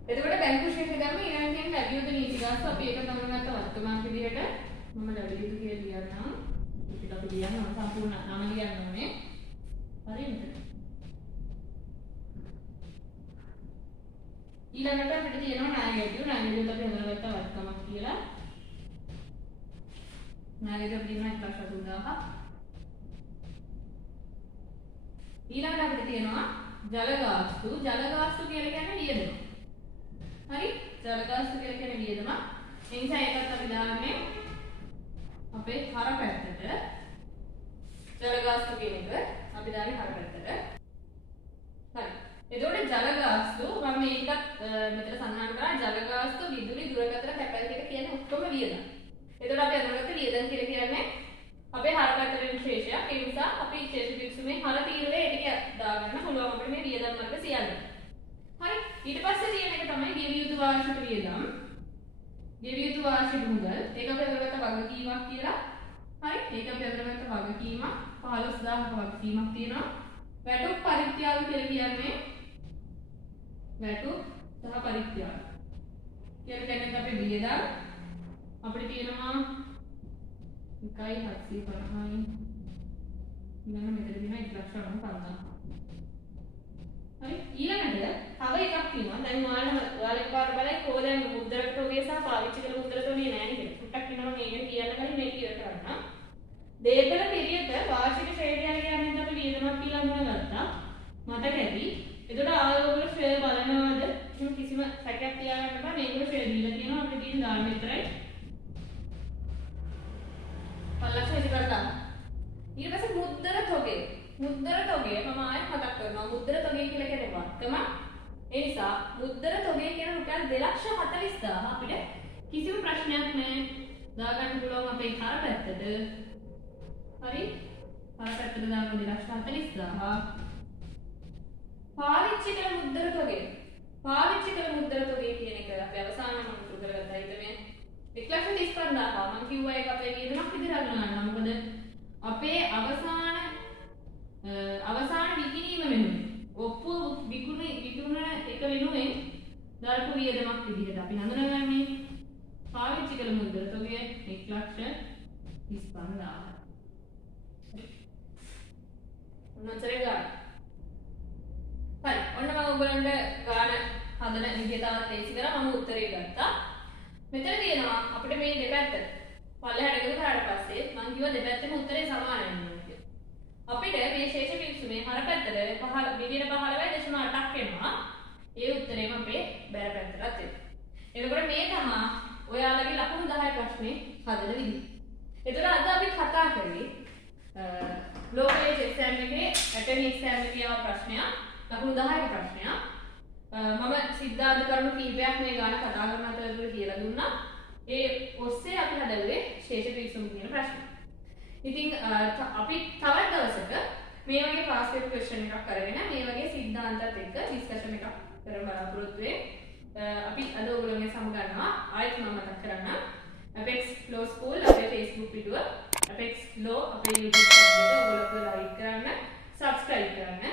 එතකොට බැංකු ශේෂය ගන්න ඊළඟ තියෙන ලැබිය යුතු නීති ගාස්තු අපි ඒක තමයි ගත්ත වර්තමාන විදිහට මම ලැබිය යුතු කියලා ලියන්නම් අපිට අපි ලියන්න සම්පූර්ණ නම ලියන්න ඕනේ හරිද ඊළඟට අපිට තියෙනවා ණයගැටියු අපි හඳුනාගත්ත වර්තමාන කියලා ණයගැටියු තියෙනවා 1,80,000ක් ඊළඟට අපිට තියෙනවා ජල ගාස්තු කියලා කියන්නේ වියදම. හරි? ජල ගාස්තු කියලා කියන්නේ වියදම. ඒ නිසා ඒකත් අපි දාන්නේ අපේ හර පැත්තට. ජල ගාස්තු කියන එක අපි දාන්නේ හර පැත්තට. හරි. එතකොට ජල ගාස්තු මම මේකත් මෙතන සඳහන් කරා ජල ගාස්තු විදුලි දුරකථන කැපැසිටි එක කියන්නේ ඔක්කොම වියදම්. එතකොට අපි අඳුරගත්ත වියදම් කියලා කියන්නේ අපේ හර පැත්තේ විශේෂයක්. ඒ නිසා අපි විශේෂ පිටුමේ හර තීරණය ටික දාගන්න පුළුවන් අපිට මේ වියදම් වර්ග සියල්ල. හරි. ඊට පස්සේ තියෙන එක තමයි ගෙවිය යුතු වාර්ෂික වියදම්. ගෙවිය යුතු වාර්ෂික මුදල්. ඒක අපි අඳුරගත්ත වගකීමක් කියලා. හරි. ඒක අපි අඳුරගත්ත වගකීමක් 15000ක වගකීමක් තියෙනවා. වැටුප් පරිත්‍යාග කියලා කියන්නේ වැටුප් සහ පරිත්‍යාග. කියන්නේ අපේ වියදම් අපිට තියෙනවා 1,750යි ඊළඟ මෙතන තියෙනවා 1,95,000 හරි ඊළඟට තව එකක් තියෙනවා දැන් ඔයාලා පාර බලයි කොහෙන් මුද්‍රක තොගේ සහ පාවිච්චි කළ මුද්‍රක තොගේ නෑ නේද ටුට්ටක් වෙනවා මේක කියන්න කලින් මේක ඉවර කරන්න දේපල පිරියට වාර්ෂික ශ්‍රේණිය කියන්නේ අපි වියදමක් කියලා හඳුනාගත්තා මතක ඇති එතකොට ආයෝගවල ශ්‍රේය බලනවාද කිසිම සැකයක් තියාගන්න බෑ මේකවල ශ්‍රේය දීලා තියෙනවා අපිට තියෙන දාන්න විතරයි 5,20,000 කරලා ඊට පස්සේ මුද්දර තොගේ මම ආයෙත් මතක් කරනවා මුද්දර තොගේ කියලා කියන්නේ වර්තම ඒ නිසා මුද්දර තොගේ කියන රුපියල් 2,40,000 අපිට කිසිම ප්‍රශ්නයක් නැහැ දාගන්න පුළුවන් අපේ හර පැත්තට හරි හර පැත්තට දාන්න 2,40,000 පාවිච්චි කළ මුද්දර තොගේ කියන එක අපි අවසානම උත්තර කරගත්තා ඉතින් 1,35,000 මම කිව්වා ඒක අපේ වියදමක් විදිහට අඳුනගන්න. මොකද අපේ අවසාන විකිණීම වෙනුවෙන් ඔප්පු විකුණ එක වෙනුවෙන් දාපු වියදමක් විදිහට අපි හඳුනගන්නේ පාවිච්චි කළ මුද්දර තොගය 1,35,000. ඔන්නතරේ ගන්න. හරි. ඔන්න මම ඔයගොල්ලන්ට ගාන හදන විදිහ තවත් ලේසි කරා මම උත්තරේ ගත්තා. මෙතන තියෙනවා අපිට මේ දෙපැත්ත පල්ලෙහාට එකතු කරාට පස්සේ මම කිව්වා දෙපැත්තම උත්තරේ සමාන වෙනවා කියලා. අපිට මේ ශේෂ පිටුමේ හර පැත්තට 15.8ක් එනවා. ඒ උත්තරේම අපේ බැල පැත්තටත් එනවා. එතකොට මේ තමයි ඔයාලගේ ලකුණු 10 ප්‍රශ්නේ හදන විදිහ. එතකොට අද අපි කතා කරේ ලෝකල් එක්සෑම් එකේ ඇටර්නි එක්සෑම් එකේ ආව ප්‍රශ්නයක් ලකුණු 10ක ප්‍රශ්නයක්. මම සිද්ධාර්ථ කරුණු කීපයක් මේ ගාන කතා කරන අතරතුර කියලා දුන්නා. ඒ ඔස්සේ අපි හදන්නේ ශේෂ පිරිසුම් කියන ප්‍රශ්න. ඉතින් අපි තවත් දවසක මේ වගේ පාස් පේපර් ක්වෙස්චන් එකක් අරගෙන මේ වගේ සිද්ධාන්තات එක්ක ඩිස්කෂන් එකක් කරන්න බලාපොරොත්තු වෙන්නේ. අපි අද ඔයගොල්ලෝගේ සමු ගන්නවා ආයෙත් මම මතක් කරන්නම් Apex Law School අපේ Facebook පිටුව Apex Law අපේ YouTube channel එක ඔයගොල්ලෝ ලයික් කරන්න subscribe කරන්න